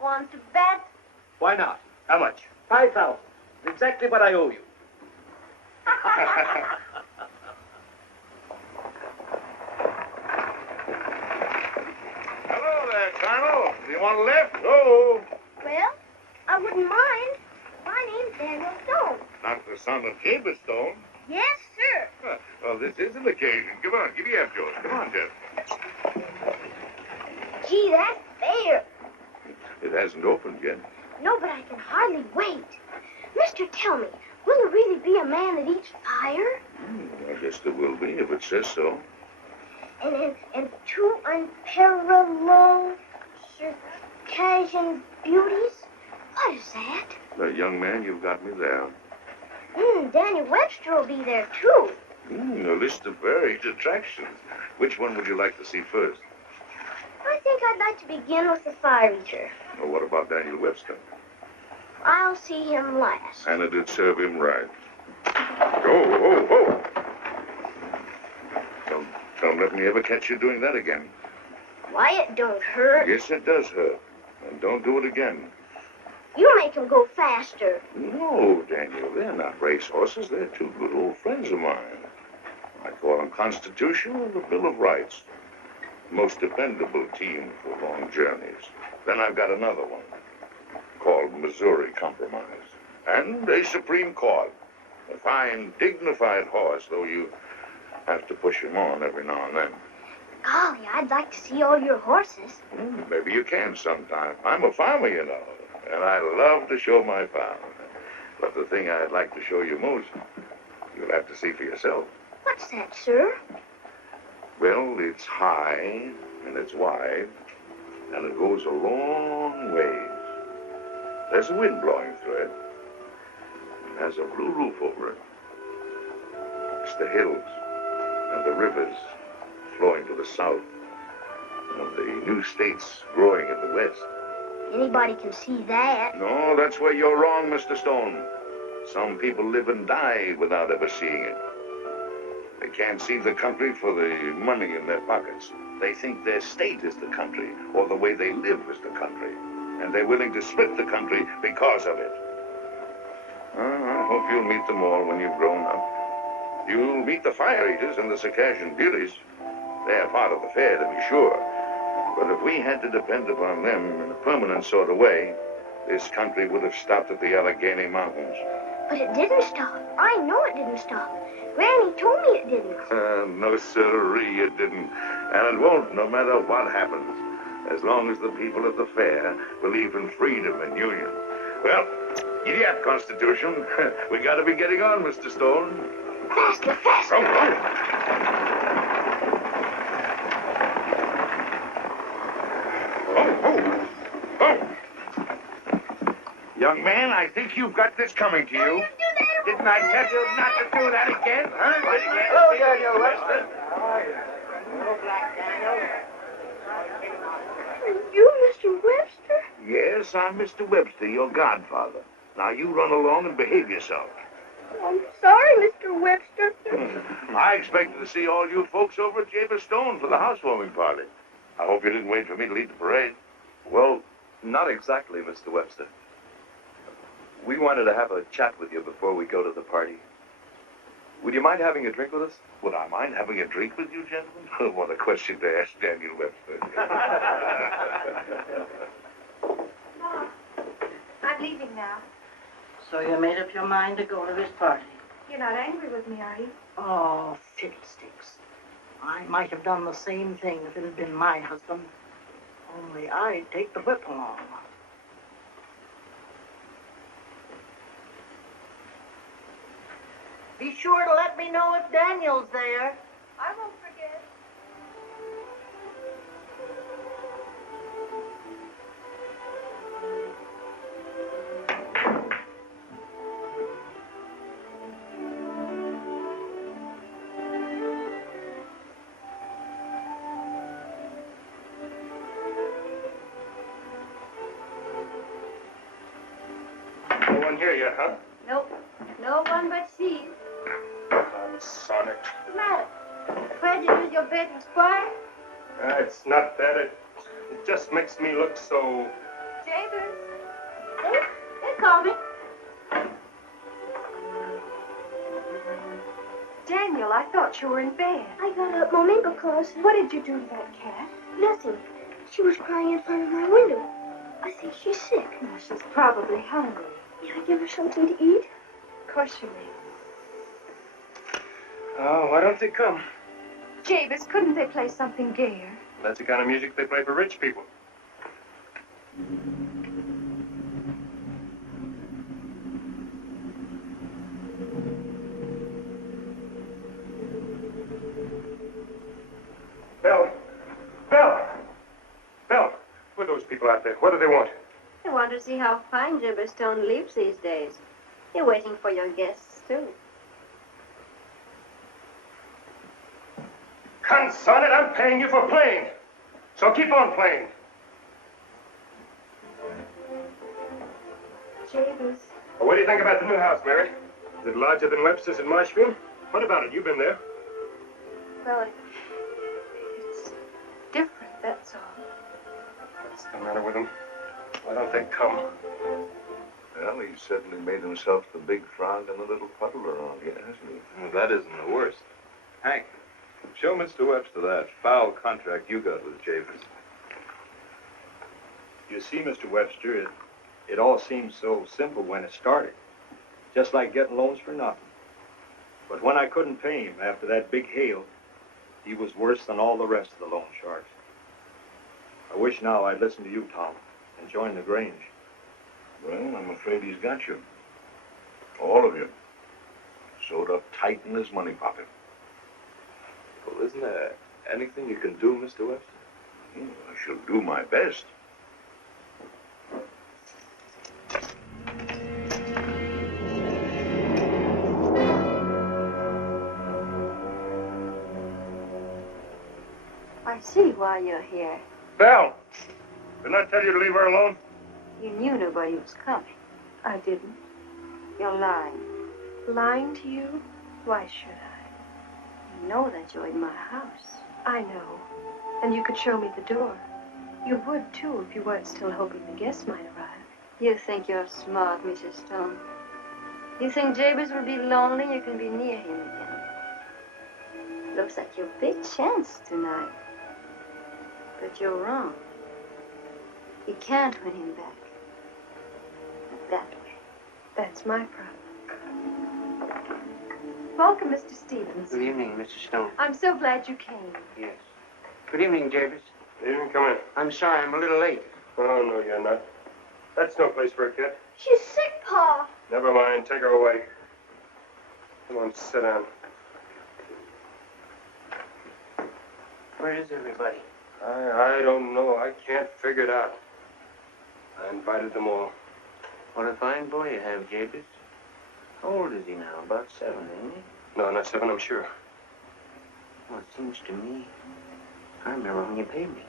Want to bet? Why not? How much? 5,000. Exactly what I owe you. Hello there, Colonel. Do you want a lift? No. Well, I wouldn't mind. My name's Daniel Stone. Not the son of Jabez Stone. Yes, sir. Well, this is an occasion. Come on, give me up, George. Come on, Jeff. Gee, that's fair. It hasn't opened yet. No, but I can hardly wait. Mister, tell me, will there really be a man that eats fire? I guess there will be, if it says so. And two unparalleled Circassian beauties? What is that? Young man, you've got me there. Daniel Webster will be there, too. A list of varied attractions. Which one would you like to see first? I think I'd like to begin with the fire eater. Or what about Daniel Webster? I'll see him last. And it'd serve him right. Oh! Don't let me ever catch you doing that again. Why, it don't hurt. Yes, it does hurt. And don't do it again. You make him go faster. No, Daniel, they're not race horses. They're two good old friends of mine. I call them Constitution and the Bill of Rights. Most dependable team for long journeys. Then I've got another one called Missouri Compromise. And a Supreme Court. A fine, dignified horse, though you have to push him on every now and then. Golly, I'd like to see all your horses. Maybe you can sometime. I'm a farmer, you know, and I love to show my farm. But the thing I'd like to show you most, you'll have to see for yourself. What's that, sir? Well, it's high, and it's wide, and it goes a long ways. There's a wind blowing through it. It has a blue roof over it. It's the hills and the rivers flowing to the south, and the new states growing in the west. Anybody can see that. No, that's where you're wrong, Mr. Stone. Some people live and die without ever seeing it. They can't see the country for the money in their pockets. They think their state is the country, or the way they live is the country. And they're willing to split the country because of it. I hope you'll meet them all when you've grown up. You'll meet the fire eaters and the Circassian beauties. They're part of the fair, to be sure. But if we had to depend upon them in a permanent sort of way, this country would have stopped at the Allegheny Mountains. But it didn't stop. I know it didn't stop. Granny told me it didn't. No, sirree, it didn't. And it won't, no matter what happens, as long as the people at the fair believe in freedom and union. Well, giddy up, Constitution. We gotta be getting on, Mr. Stone. Faster, faster. Young man, I think you've got this coming to you. Didn't I tell you not to do that again? Huh? Right again. Hello, Daniel Webster. Hello, Black Daniel. Are you Mr. Webster? Yes, I'm Mr. Webster, your godfather. Now you run along and behave yourself. I'm sorry, Mr. Webster. I expected to see all you folks over at Jaber Stone for the housewarming party. I hope you didn't wait for me to lead the parade. Well, not exactly, Mr. Webster. We wanted to have a chat with you before we go to the party. Would you mind having a drink with us? Would I mind having a drink with you, gentlemen? What a question to ask Daniel Webster. Mom, I'm leaving now. So you made up your mind to go to this party? You're not angry with me, are you? Oh, fiddlesticks. I might have done the same thing if it had been my husband. Only I'd take the whip along. Be sure to let me know if Daniel's there. I won't forget. No one here yet, huh? Nope. No one but she. I'm Sonic. What's the matter? Afraid to use your bedroom squire? It's not that. It just makes me look so... Chambers. They call me. Daniel, I thought you were in bed. I got up, Mommy, because... What did you do to that cat? Nothing. She was crying in front of my window. I think she's sick. Oh, she's probably hungry. May I give her something to eat? Of course you may. Oh, why don't they come? Javis, couldn't they play something gayer? That's the kind of music they play for rich people. Belle! Belle! Belle! Who are those people out there? What do they want? I want to see how fine Jibberstone lives these days. They're waiting for your guests. too. Conson it, I'm paying you for playing. So keep on playing. Jabez. Well, what do you think about the new house, Mary? Is it larger than Webster's in Marshfield? What about it? You've been there. Well, it's different, that's all. What's the matter with him? Why don't they come? Well, he's certainly made himself the big frog in the little puddle around here, hasn't he? Well, that isn't the worst. Hank, show Mr. Webster that foul contract you got with Jabez. You see, Mr. Webster, it all seemed so simple when it started. Just like getting loans for nothing. But when I couldn't pay him after that big hail, he was worse than all the rest of the loan sharks. I wish now I'd listened to you, Tom, and joined the Grange. Well, I'm afraid he's got you. All of you. Sewed up tight in his money pocket. Well, isn't there anything you can do, Mr. Webster? I shall do my best. I see why you're here. Belle! Didn't I tell you to leave her alone? You knew nobody was coming. I didn't. You're lying. Lying to you? Why should I? You know that you're in my house. I know. And you could show me the door. You would, too, if you weren't still hoping the guests might arrive. You think you're smart, Mrs. Stone. You think Jabez will be lonely, you can be near him again. Looks like your big chance tonight. But you're wrong. You can't win him back. Not that way. That's my problem. Welcome, Mr. Stevens. Good evening, Mrs. Stone. I'm so glad you came. Yes. Good evening, Jabez. You come in. I'm sorry, I'm a little late. Oh, no, you're not. That's no place for a kid. She's sick, Pa. Never mind. Take her away. Come on, sit down. Where is everybody? I don't know. I can't figure it out. I invited them all. What a fine boy you have, Jabez. How old is he now? About 7, isn't he? No, not 7, I'm sure. Well, it seems to me, I remember when you paid me.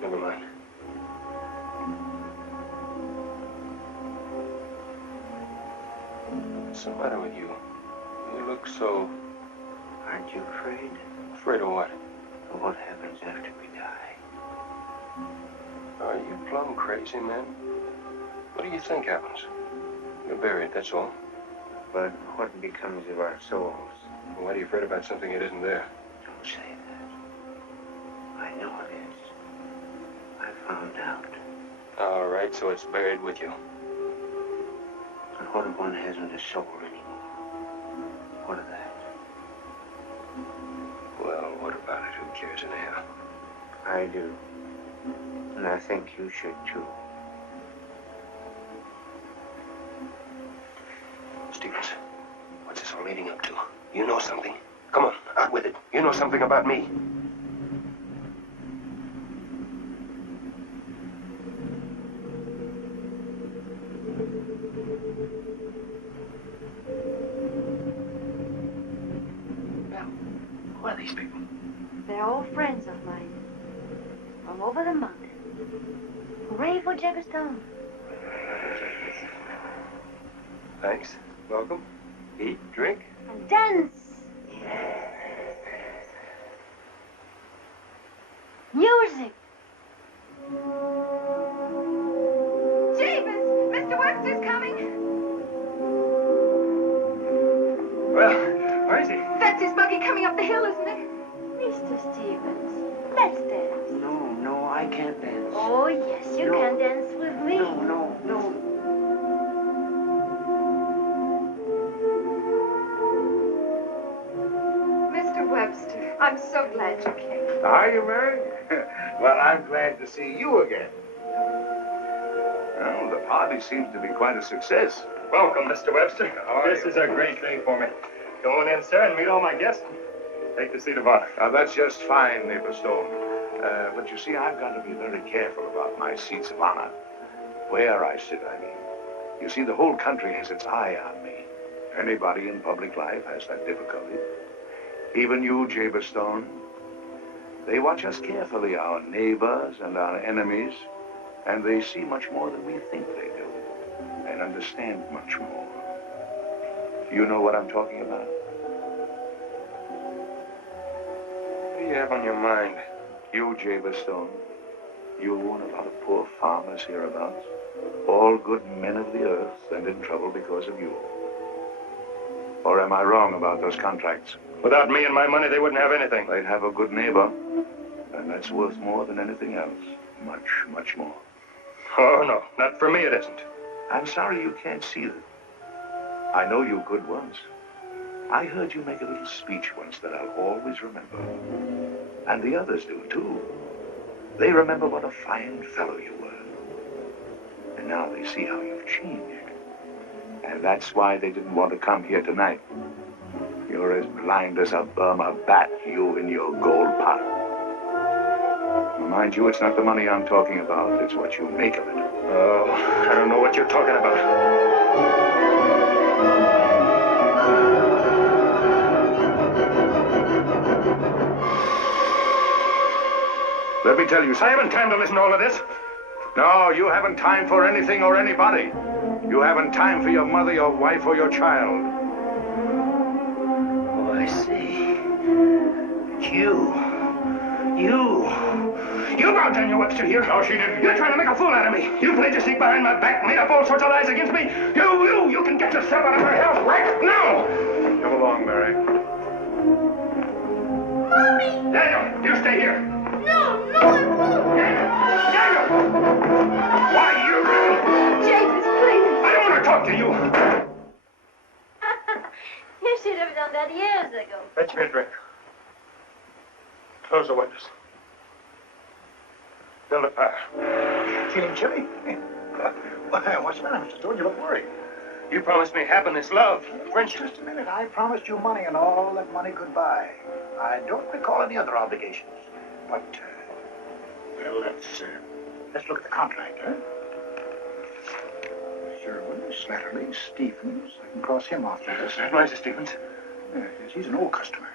Never mind. What's the matter with you? You look so... Aren't you afraid? Afraid of what? Of what happens after we die. Are you plumb crazy, man? What do you think happens? You're buried, that's all. But what becomes of our souls? Why are you afraid about something that isn't there? Don't say that. I know it is. I found out. All right, so it's buried with you. But what if one hasn't a soul anymore? What of that? Well, what about it? Who cares anyhow? I do. And I think you should, too. Stevens, what's this all leading up to? You know something. Come on, out with it. You know something about me. Well, who are these people? They're all friends of mine. From over the mountain. Hooray for Jefferson. Thanks. Welcome. Eat, drink. And dance. Music. Jabez! Mr. Webster's coming! Well, where is he? That's his buggy coming up the hill, isn't it? Mr. Stevens, let's dance. No, I can't dance. Oh, yes, you can dance with me. No. Mr. Webster, I'm so glad you came. Are you, Mary? Well, I'm glad to see you again. Well, the party seems to be quite a success. Welcome, Mr. Webster. This is a great day for me. Go on in, sir, and meet all my guests. Take the seat of honor. That's just fine, neighbor Stone. But you see, I've got to be very careful about my seats of honor. Where I sit, I mean. You see, the whole country has its eye on me. Anybody in public life has that difficulty. Even you, Jaber Stone. They watch us carefully, our neighbors and our enemies, and they see much more than we think they do, and understand much more. You know what I'm talking about? What do you have on your mind? You, Jaber Stone. You're one of our poor farmers hereabouts. All good men of the earth and in trouble because of you. Or am I wrong about those contracts? Without me and my money, they wouldn't have anything. They'd have a good neighbor, and that's worth more than anything else. Much, much more. Oh, no. Not for me, it isn't. I'm sorry you can't see that. I know you could once. I heard you make a little speech once that I'll always remember. And the others do, too. They remember what a fine fellow you were. And now they see how you've changed. And that's why they didn't want to come here tonight. You're as blind as a Burma bat, you and your gold pot. Mind you, it's not the money I'm talking about. It's what you make of it. Oh, I don't know what you're talking about. Let me tell you something. I haven't time to listen to all of this. No, you haven't time for anything or anybody. You haven't time for your mother, your wife, or your child. Oh, I see. You brought Daniel Webster here. No, she didn't. You're trying to make a fool out of me. You played your sneak behind my back, made up all sorts of lies against me. You can get yourself out of her house right now. Come along, Mary. Mommy! Daniel, you stay here. No, I won't. Daniel! Why, James, please. I don't want to talk to you. You should have done that years ago. Fetch me a drink. Close the windows. Build a fire. Feeling chilly? What's the matter, Mr. Stone? You look worried. You promised me happiness, love, friendship. Just a minute. I promised you money and all that money could buy. I don't recall any other obligations. But, well, let's look at the contract, huh? Sherwin, Slatterly, Stevens. I can cross him off the list. Why is it Stevens? Yes, he's an old customer.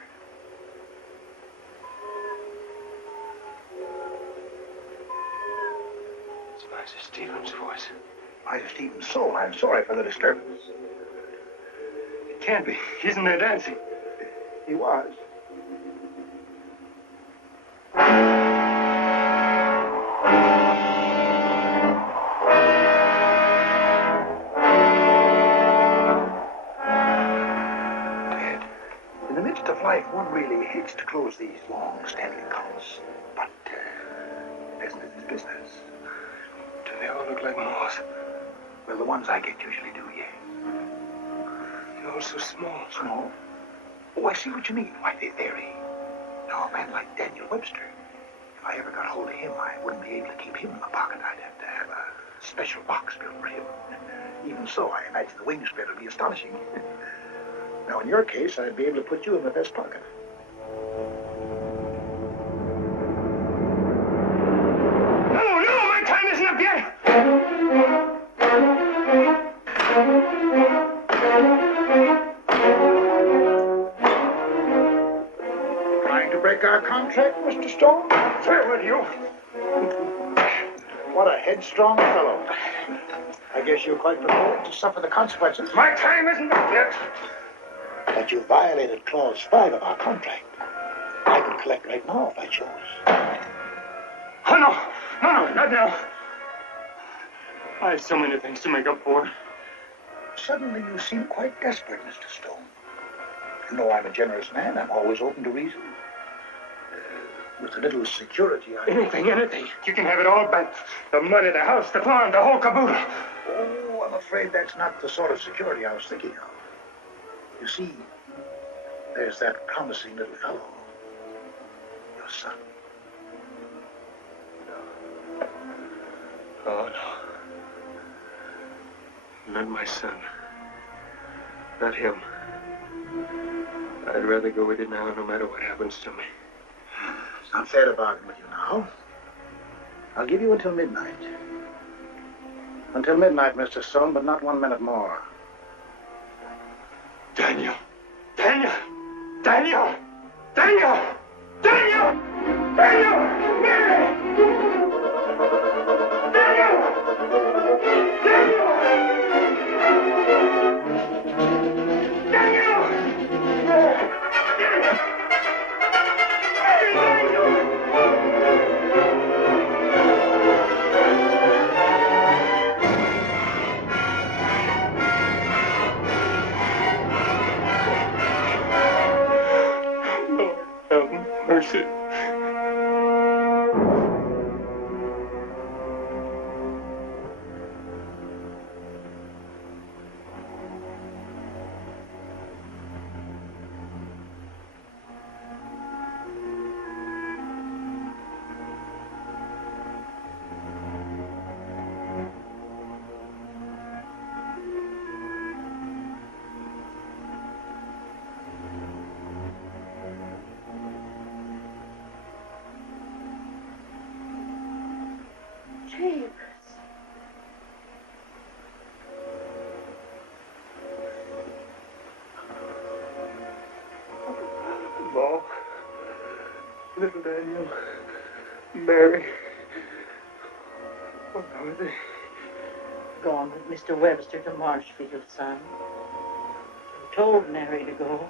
It's Mr. Stevens' voice. Mr. Stevens' soul. I'm sorry for the disturbance. It can't be. He's in there dancing. He was. In the midst of life, one really hates to close these long-standing accounts. But business is business. Do they all look like moths? Well, the ones I get usually do, yes. They're all so small. Small? Oh, I see what you mean. Why, they vary. Now, a man like Daniel Webster, if I ever got hold of him, I wouldn't be able to keep him in my pocket. I'd have to have a special box built for him. Even so, I imagine the wing spread would be astonishing. Now, in your case, I'd be able to put you in my best pocket. No, my time isn't up yet. Trying to break our contract, Mr. Stone? Where were you? What a headstrong fellow. I guess you're quite prepared to suffer the consequences. My time isn't up yet. But you violated Clause 5 of our contract. I could collect right now if I chose. Oh, no, not now. I have so many things to make up for. Suddenly you seem quite desperate, Mr. Stone. You know I'm a generous man. I'm always open to reason. With a little security, Anything. You can have it all back. The money, the house, the farm, the whole caboodle. Oh, I'm afraid that's not the sort of security I was thinking of. You see, there's that promising little fellow, your son. Oh, no. Not my son. Not him. I'd rather go with it now, no matter what happens to me. It's not fair to bargain with you now. I'll give you until midnight. Until midnight, Mr. Stone, but not 1 minute more. Daniel! Daniel! Daniel! Daniel! Daniel! Daniel! Mary! Daniel! Lord, have mercy. Mo, little Daniel, Mary, what are they? Gone with Mr. Webster to Marshfield, son. I told Mary to go.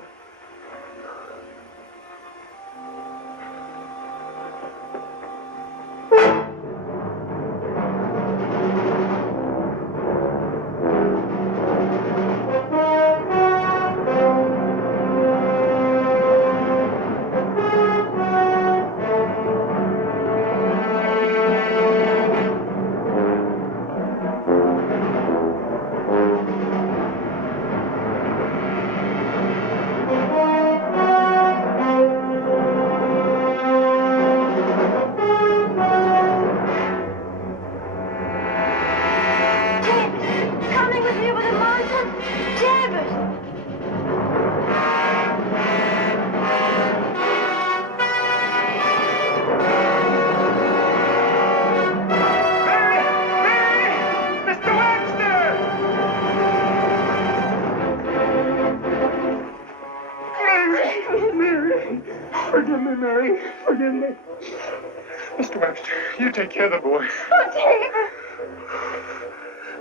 Forgive me, Mary. Forgive me. Mr. Webster, you take care of the boy. Oh, David!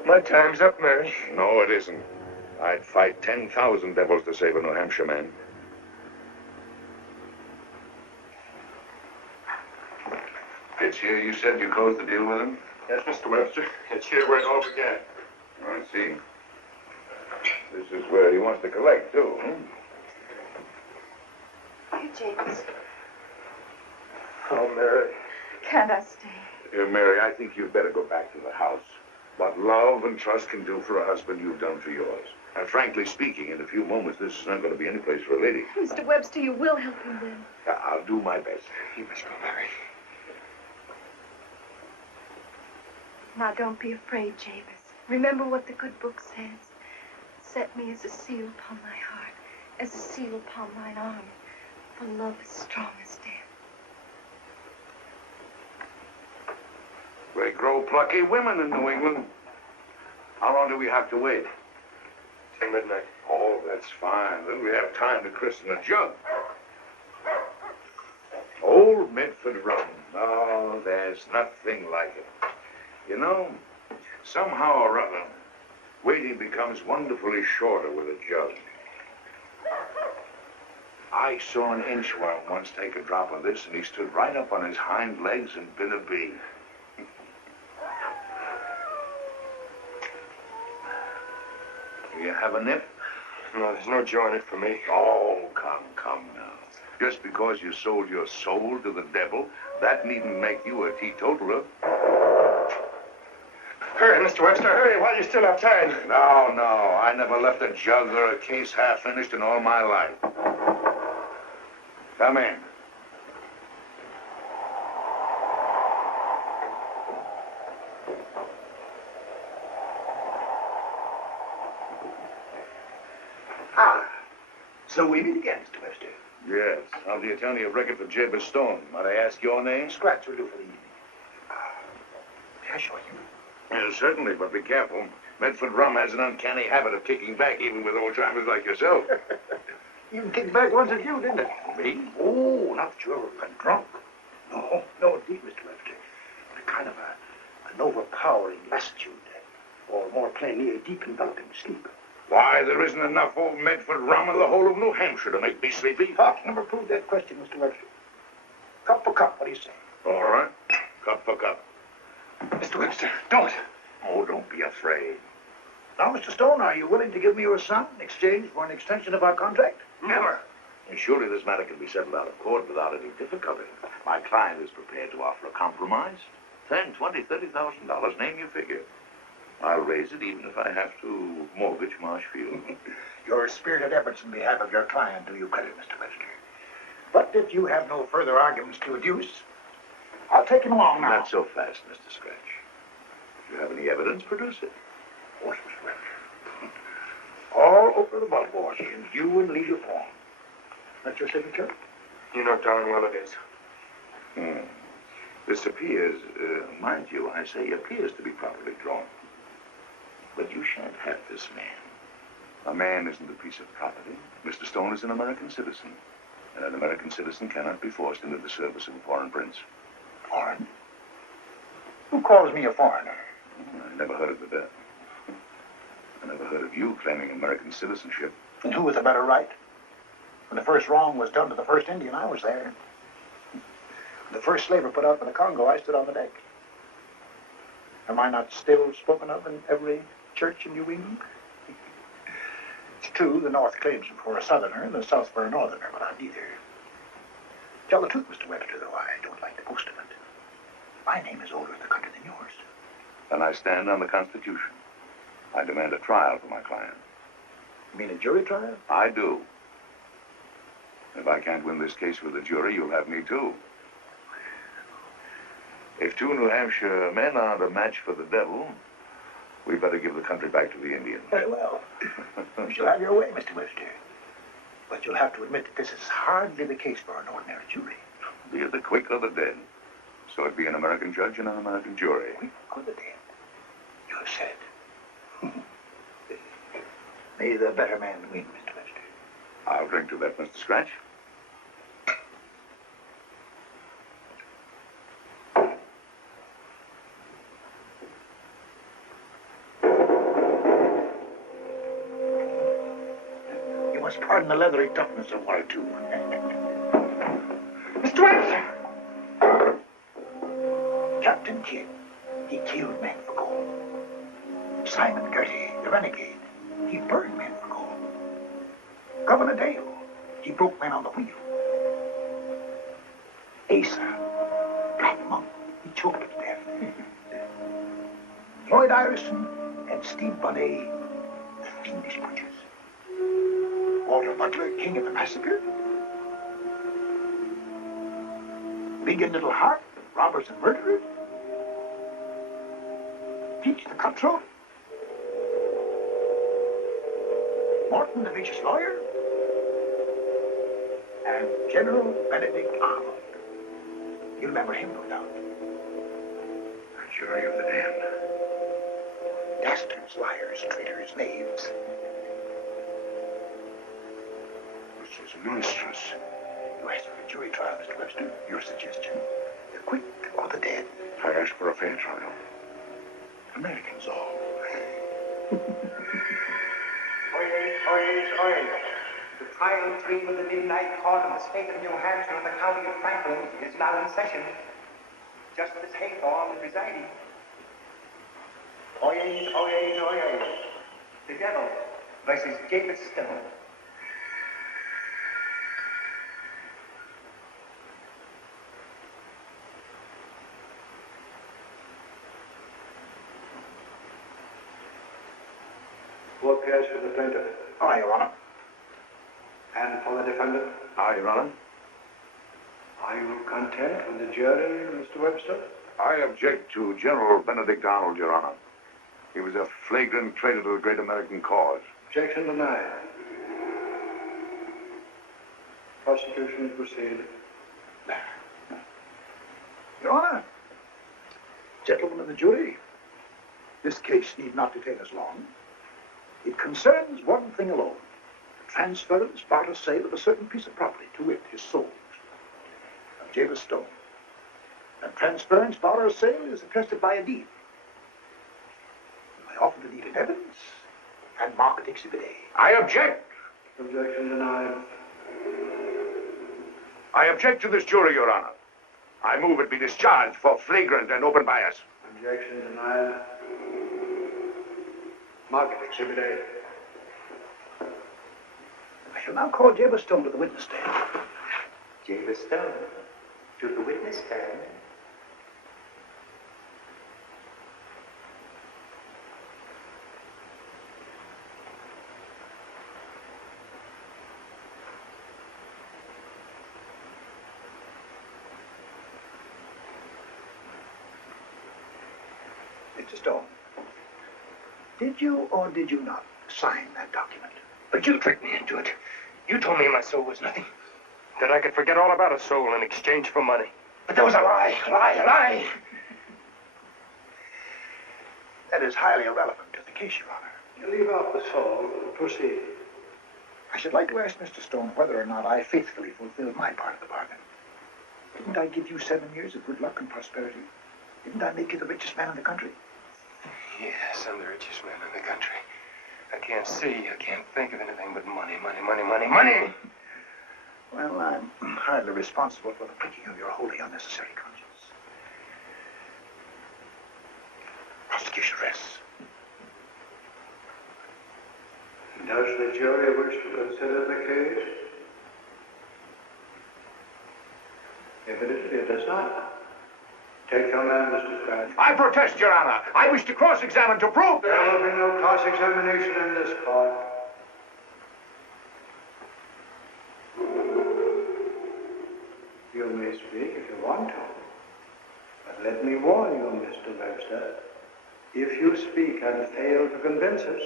My time's up, Mary. No, it isn't. I'd fight 10,000 devils to save a New Hampshire man. It's here you said you closed the deal with him? Yes, Mr. Webster. It's here where it all began. I see. This is where he wants to collect, too, Here, James. Oh, Mary. Can't I stay? Mary, I think you'd better go back to the house. What love and trust can do for a husband, you've done for yours. And frankly speaking, in a few moments, this is not going to be any place for a lady. Mr. Webster, you will help him then. I'll do my best. You must go, Mary. Now, don't be afraid, James. Remember what the good book says. Set me as a seal upon my heart, as a seal upon mine arm. For love is strong as death. They grow plucky women in New England. How long do we have to wait? Till midnight. Oh, that's fine. Then we have time to christen a jug. Old Medford rum. Oh, there's nothing like it. You know, somehow or other, waiting becomes wonderfully shorter with a jug. I saw an inchworm once take a drop of this, and he stood right up on his hind legs and bit a bee. Do you have a nip? No, there's no joy in it for me. Oh, come now. Just because you sold your soul to the devil, that needn't make you a teetotaler. Hurry, Mr. Webster, hurry while you still have time. No, I never left a jug or a case half finished in all my life. Come in. So we meet again, Mr. Webster. Yes, I'm the attorney of record for Jabez Stone. Might I ask your name? Scratch will do for the evening. May I show you? Yes, certainly, but be careful. Medford rum has an uncanny habit of kicking back even with old-timers like yourself. Even kicked back once at you, didn't it? Me? Oh, not that you ever been drunk. No, indeed, Mr. Webster. A kind of an overpowering lassitude. Or more plainly, a deep enveloping sleep. Why, there isn't enough old Medford rum in the whole of New Hampshire to make me sleepy. Talk never proved that question, Mr. Webster. Cup for cup, what do you say? All right. Cup for cup. Mr. Webster, don't. Oh, don't be afraid. Now, Mr. Stone, are you willing to give me your son in exchange for an extension of our contract? Never. And surely this matter can be settled out of court without any difficulty. My client is prepared to offer a compromise. $10,000, $20,000, $30,000, name your figure. I'll raise it even if I have to mortgage Marshfield. Your spirited efforts in behalf of your client do you credit, Mr. Webster. But if you have no further arguments to adduce, I'll take him along now. Not so fast, Mr. Scratch. If you have any evidence, produce it. Of course, Mr. Webster. All over the ballboard, in due and legal form. That's your signature? You know darn well it is. This appears, mind you, I say appears to be properly drawn. But you shan't have this man. A man isn't a piece of property. Mr. Stone is an American citizen. And an American citizen cannot be forced into the service of a foreign prince. Foreign? Who calls me a foreigner? I never heard of that. I never heard of you claiming American citizenship. And who with a better right? When the first wrong was done to the first Indian, I was there. When the first slaver put out for the Congo, I stood on the deck. Am I not still spoken of in every church in New England? It's true, the North claims him for a Southerner and the South for a Northerner, but I'm neither. Tell the truth, Mr. Webster, though I don't like to boast of it. My name is older in the country than yours. Then I stand on the Constitution. I demand a trial for my client. You mean a jury trial? I do. If I can't win this case with a jury, you'll have me too. If two New Hampshire men aren't a match for the devil, we better give the country back to the Indians. Very well. You shall have your way, Mr. Webster. But you'll have to admit that this is hardly the case for an ordinary jury. Be it the quick or the dead. So it be an American judge and an American jury. Quick or the dead? You have said. May the better man win, Mr. Webster. I'll drink to that, Mr. Scratch. You must pardon the leathery toughness of one or two. Mr. Webster! Captain Kidd, he killed men for gold. Simon Girty, the renegade, he burned men for gold. Governor Dale, he broke men on the wheel. Asa, Black Monk, he choked to death. Floyd Ireson and Steve Bonnet, the fiendish butchers. Walter Butler, king of the massacre. Big and Little Harp, robbers and murderers. Peach the cutthroat. Morton the vicious lawyer. And General Benedict Arnold. You remember him, no doubt. The jury of the damned. Dastards, liars, traitors, knaves. This is monstrous. You asked for a jury trial, Mr. Webster. Your suggestion. The quick or the dead? I asked for a fair trial. Americans all. Oyez, oyez, oyez. The trial three of the Midnight Court of the State of New Hampshire and the County of Franklin is now in session. Justice Haythorne presiding. Oyez, oyez, oyez. The devil versus Jacob Stone. Vote cast for the plaintiff. Aye, Your Honor. And for the defendant? Aye, Your Honor. Are you content with the jury, Mr. Webster? I object to General Benedict Arnold, Your Honor. He was a flagrant traitor to the great American cause. Objection denied. Prosecution proceed. Your Honor, gentlemen of the jury, This case need not detain us long. It concerns one thing alone. The transference, barter sale of a certain piece of property, to wit, his soul, of Jabez Stone. That transference, barter, or sale is attested by a deed. I offer the deed in evidence and mark it Exhibit A. I object. Objection denied. I object to this jury, Your Honor. I move it be discharged for flagrant and open bias. Objection denied. Mark it Exhibit A. I shall now call Jabez Stone to the witness stand. Jabez Stone, to the witness stand. Mr. Stone, did you or did you not sign that document? But you tricked me into it. You told me my soul was nothing. That I could forget all about a soul in exchange for money. But that was a lie, a lie, a lie. That is highly irrelevant to the case, Your Honor. You leave out the soul. Proceed. I should like to ask Mr. Stone whether or not I faithfully fulfilled my part of the bargain. Didn't I give you 7 years of good luck and prosperity? Didn't I make you the richest man in the country? Yes, I'm the richest man in the country. I can't see, I can't think of anything but money, money, money, money, money. Well, I'm hardly responsible for the pricking of your wholly unnecessary conscience. Prosecution rests. Does the jury wish to consider the case? Evidently it does not. Take your man, Mr. Scratch. I protest, Your Honor. I wish to cross-examine to prove... There will be no cross-examination in this court. You may speak if you want to. But let me warn you, Mr. Webster. If you speak and fail to convince us,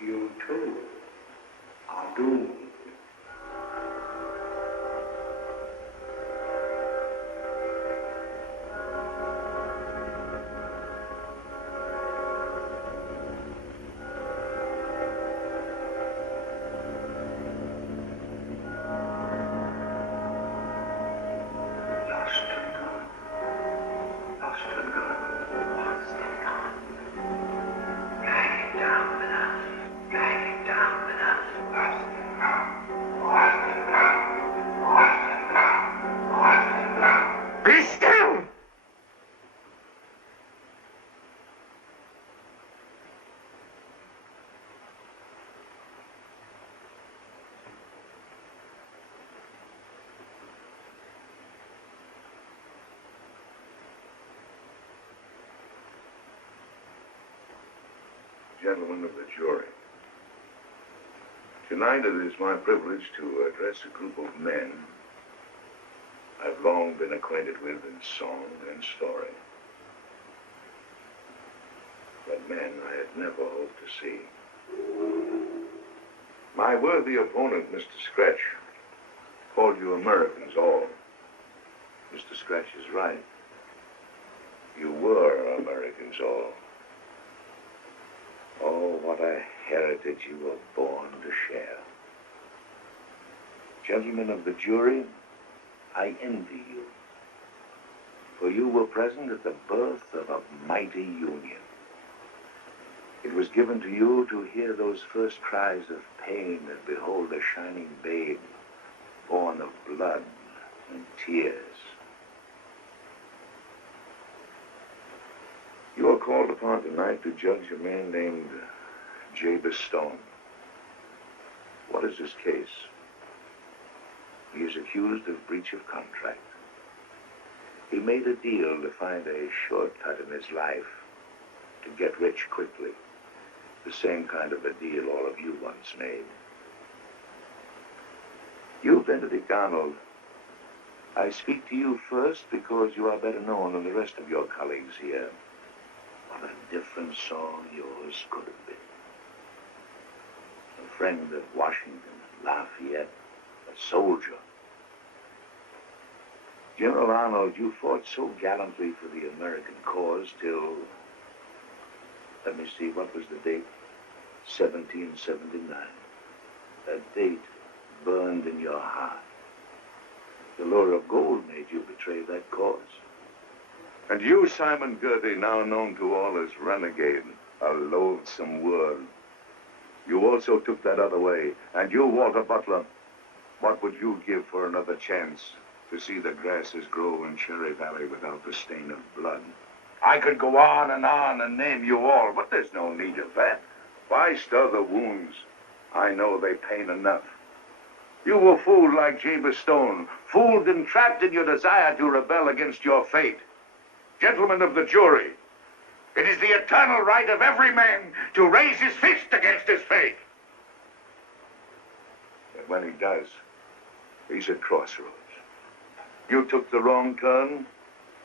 you too are doomed. Gentlemen of the jury, tonight it is my privilege to address a group of men I've long been acquainted with in song and story, but men I had never hoped to see. My worthy opponent, Mr. Scratch, called you Americans all. Mr. Scratch is right. You were Americans all. Oh, what a heritage you were born to share. Gentlemen of the jury, I envy you, for you were present at the birth of a mighty union. It was given to you to hear those first cries of pain and behold a shining babe born of blood and tears. You are called upon tonight to judge a man named Jabez Stone. What is his case? He is accused of breach of contract. He made a deal to find a shortcut in his life to get rich quickly. The same kind of a deal all of you once made. You, Benedict Arnold, I speak to you first because you are better known than the rest of your colleagues here. What a different song yours could have been. A friend of Washington, Lafayette, a soldier. General Arnold, you fought so gallantly for the American cause till Let me see, what was the date? 1779. That date burned in your heart. The lure of gold made you betray that cause. And you, Simon Girty, now known to all as renegade, a loathsome word. You also took that other way. And you, Walter Butler, what would you give for another chance to see the grasses grow in Cherry Valley without the stain of blood? I could go on and name you all, but there's no need of that. Why stir the wounds? I know they pain enough. You were fooled like Jabez Stone, fooled and trapped in your desire to rebel against your fate. Gentlemen of the jury, it is the eternal right of every man to raise his fist against his fate. And when he does, he's at crossroads. You took the wrong turn,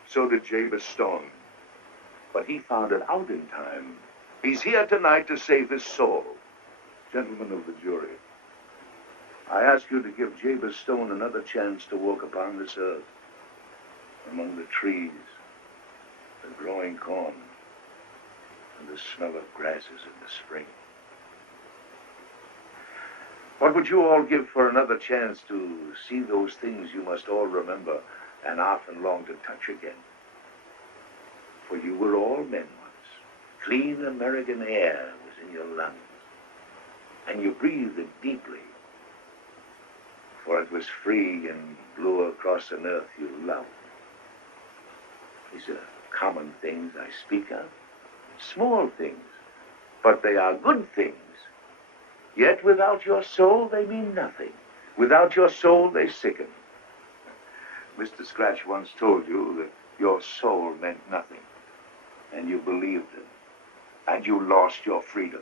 so did Jabez Stone. But he found it out in time. He's here tonight to save his soul. Gentlemen of the jury, I ask you to give Jabez Stone another chance to walk upon this earth, among the trees, the growing corn, and the smell of grasses in the spring. What would you all give for another chance to see those things you must all remember and often long to touch again? For you were all men once. Clean American air was in your lungs, and you breathed it deeply, for it was free and blew across an earth you loved. These are common things I speak of, small things, but they are good things. Yet without your soul, they mean nothing. Without your soul, they sicken. Mr. Scratch once told you that your soul meant nothing, and you believed him, and you lost your freedom.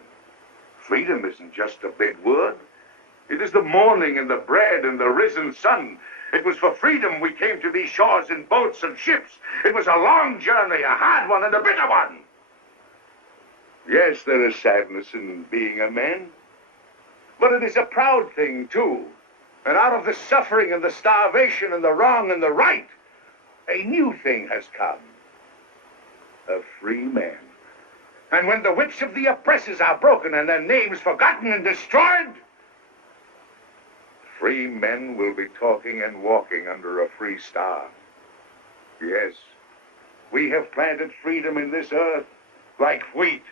Freedom isn't just a big word. It is the morning and the bread and the risen sun. It was for freedom we came to these shores in boats and ships. It was a long journey, a hard one and a bitter one. Yes, there is sadness in being a man, but it is a proud thing, too. And out of the suffering and the starvation and the wrong and the right, a new thing has come. A free man. And when the whips of the oppressors are broken and their names forgotten and destroyed, free men will be talking and walking under a free star. Yes, we have planted freedom in this earth like wheat.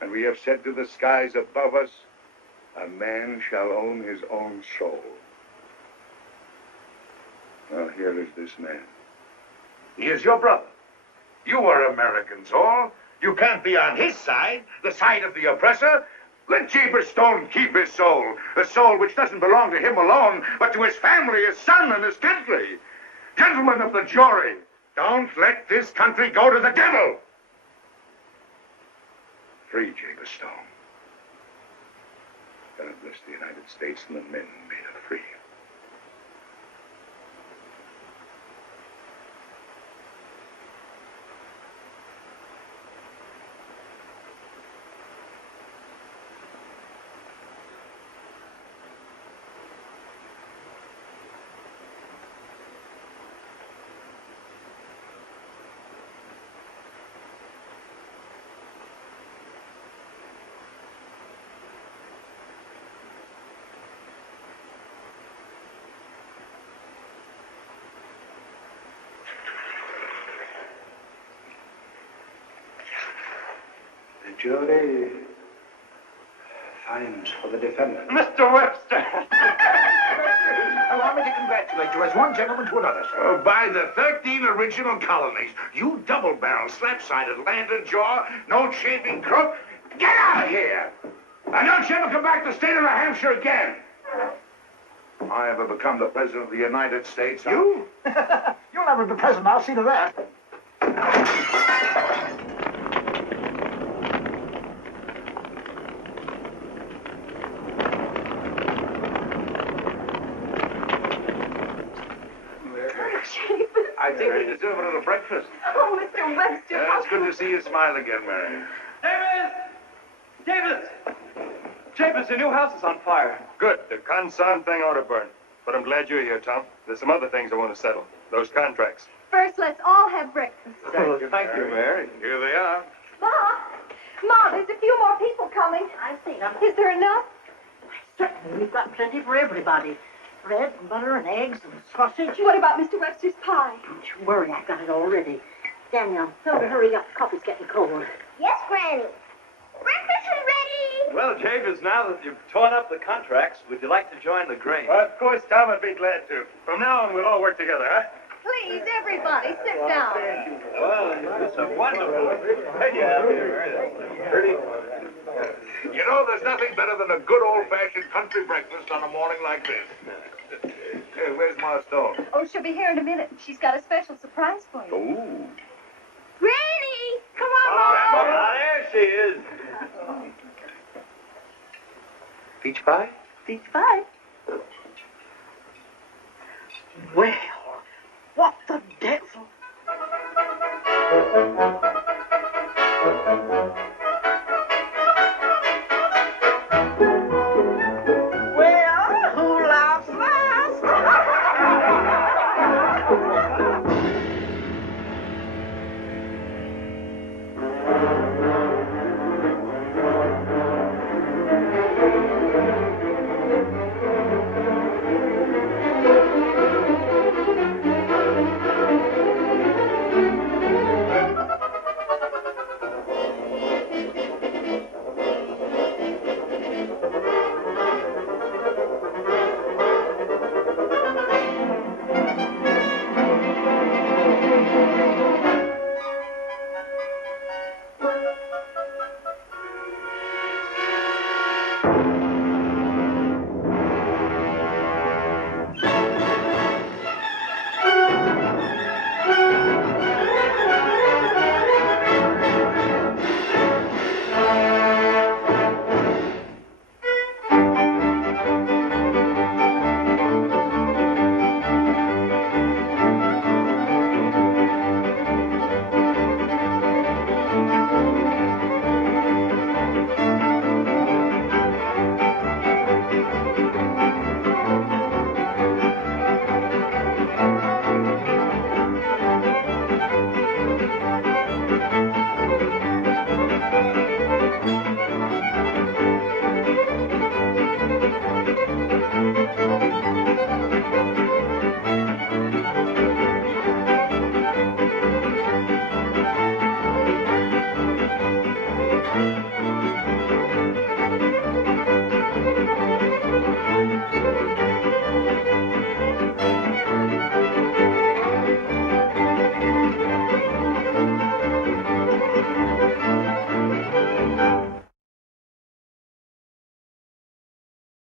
And we have said to the skies above us, a man shall own his own soul. Now here is this man. He is your brother. You are Americans all. You can't be on his side, the side of the oppressor. Let Jabez Stone keep his soul, a soul which doesn't belong to him alone, but to his family, his son, and his country. Gentlemen of the jury, don't let this country go to the devil. Free Jabez Stone. God bless the United States and the men who made her free. Jury finds for the defendant. Mr. Webster! Allow me to congratulate you as one gentleman to another, sir. Oh, by the 13 original colonies, you double-barrel, slap-sided, lantern jaw, note-shaping crook, get out of here! And don't you ever come back to the state of New Hampshire again! If I ever become the president of the United States, You? You'll never be president, I'll see to that. I think we deserve a little breakfast. Oh, Mr. Webster. It's good to see you smile again, Mary. Jabez, your new house is on fire. Good. The Consan thing ought to burn. But I'm glad you're here, Tom. There's some other things I want to settle. Those contracts. First, let's all have breakfast. Thank you, Mary. Here they are. Ma, there's a few more people coming. I see them. Is there enough? Certainly, we've got plenty for everybody. Bread and butter and eggs and sausage. What about Mr. Webster's pie? Don't you worry, I've got it all ready. Daniel, tell her to hurry up. The coffee's getting cold. Yes, Granny. Breakfast is ready. Well, Javis, now that you've torn up the contracts, would you like to join the grain? Of course, Tom would be glad to. From now on, we'll all work together, huh? Please, everybody, sit down. Well, it's a wonderful. You know, there's nothing better than a good old-fashioned country breakfast on a morning like this. Hey, where's Ma Stone? Oh, she'll be here in a minute. She's got a special surprise for you. Oh. Granny, come on, Mom. There she is. Peach pie? Peach pie. Well, what the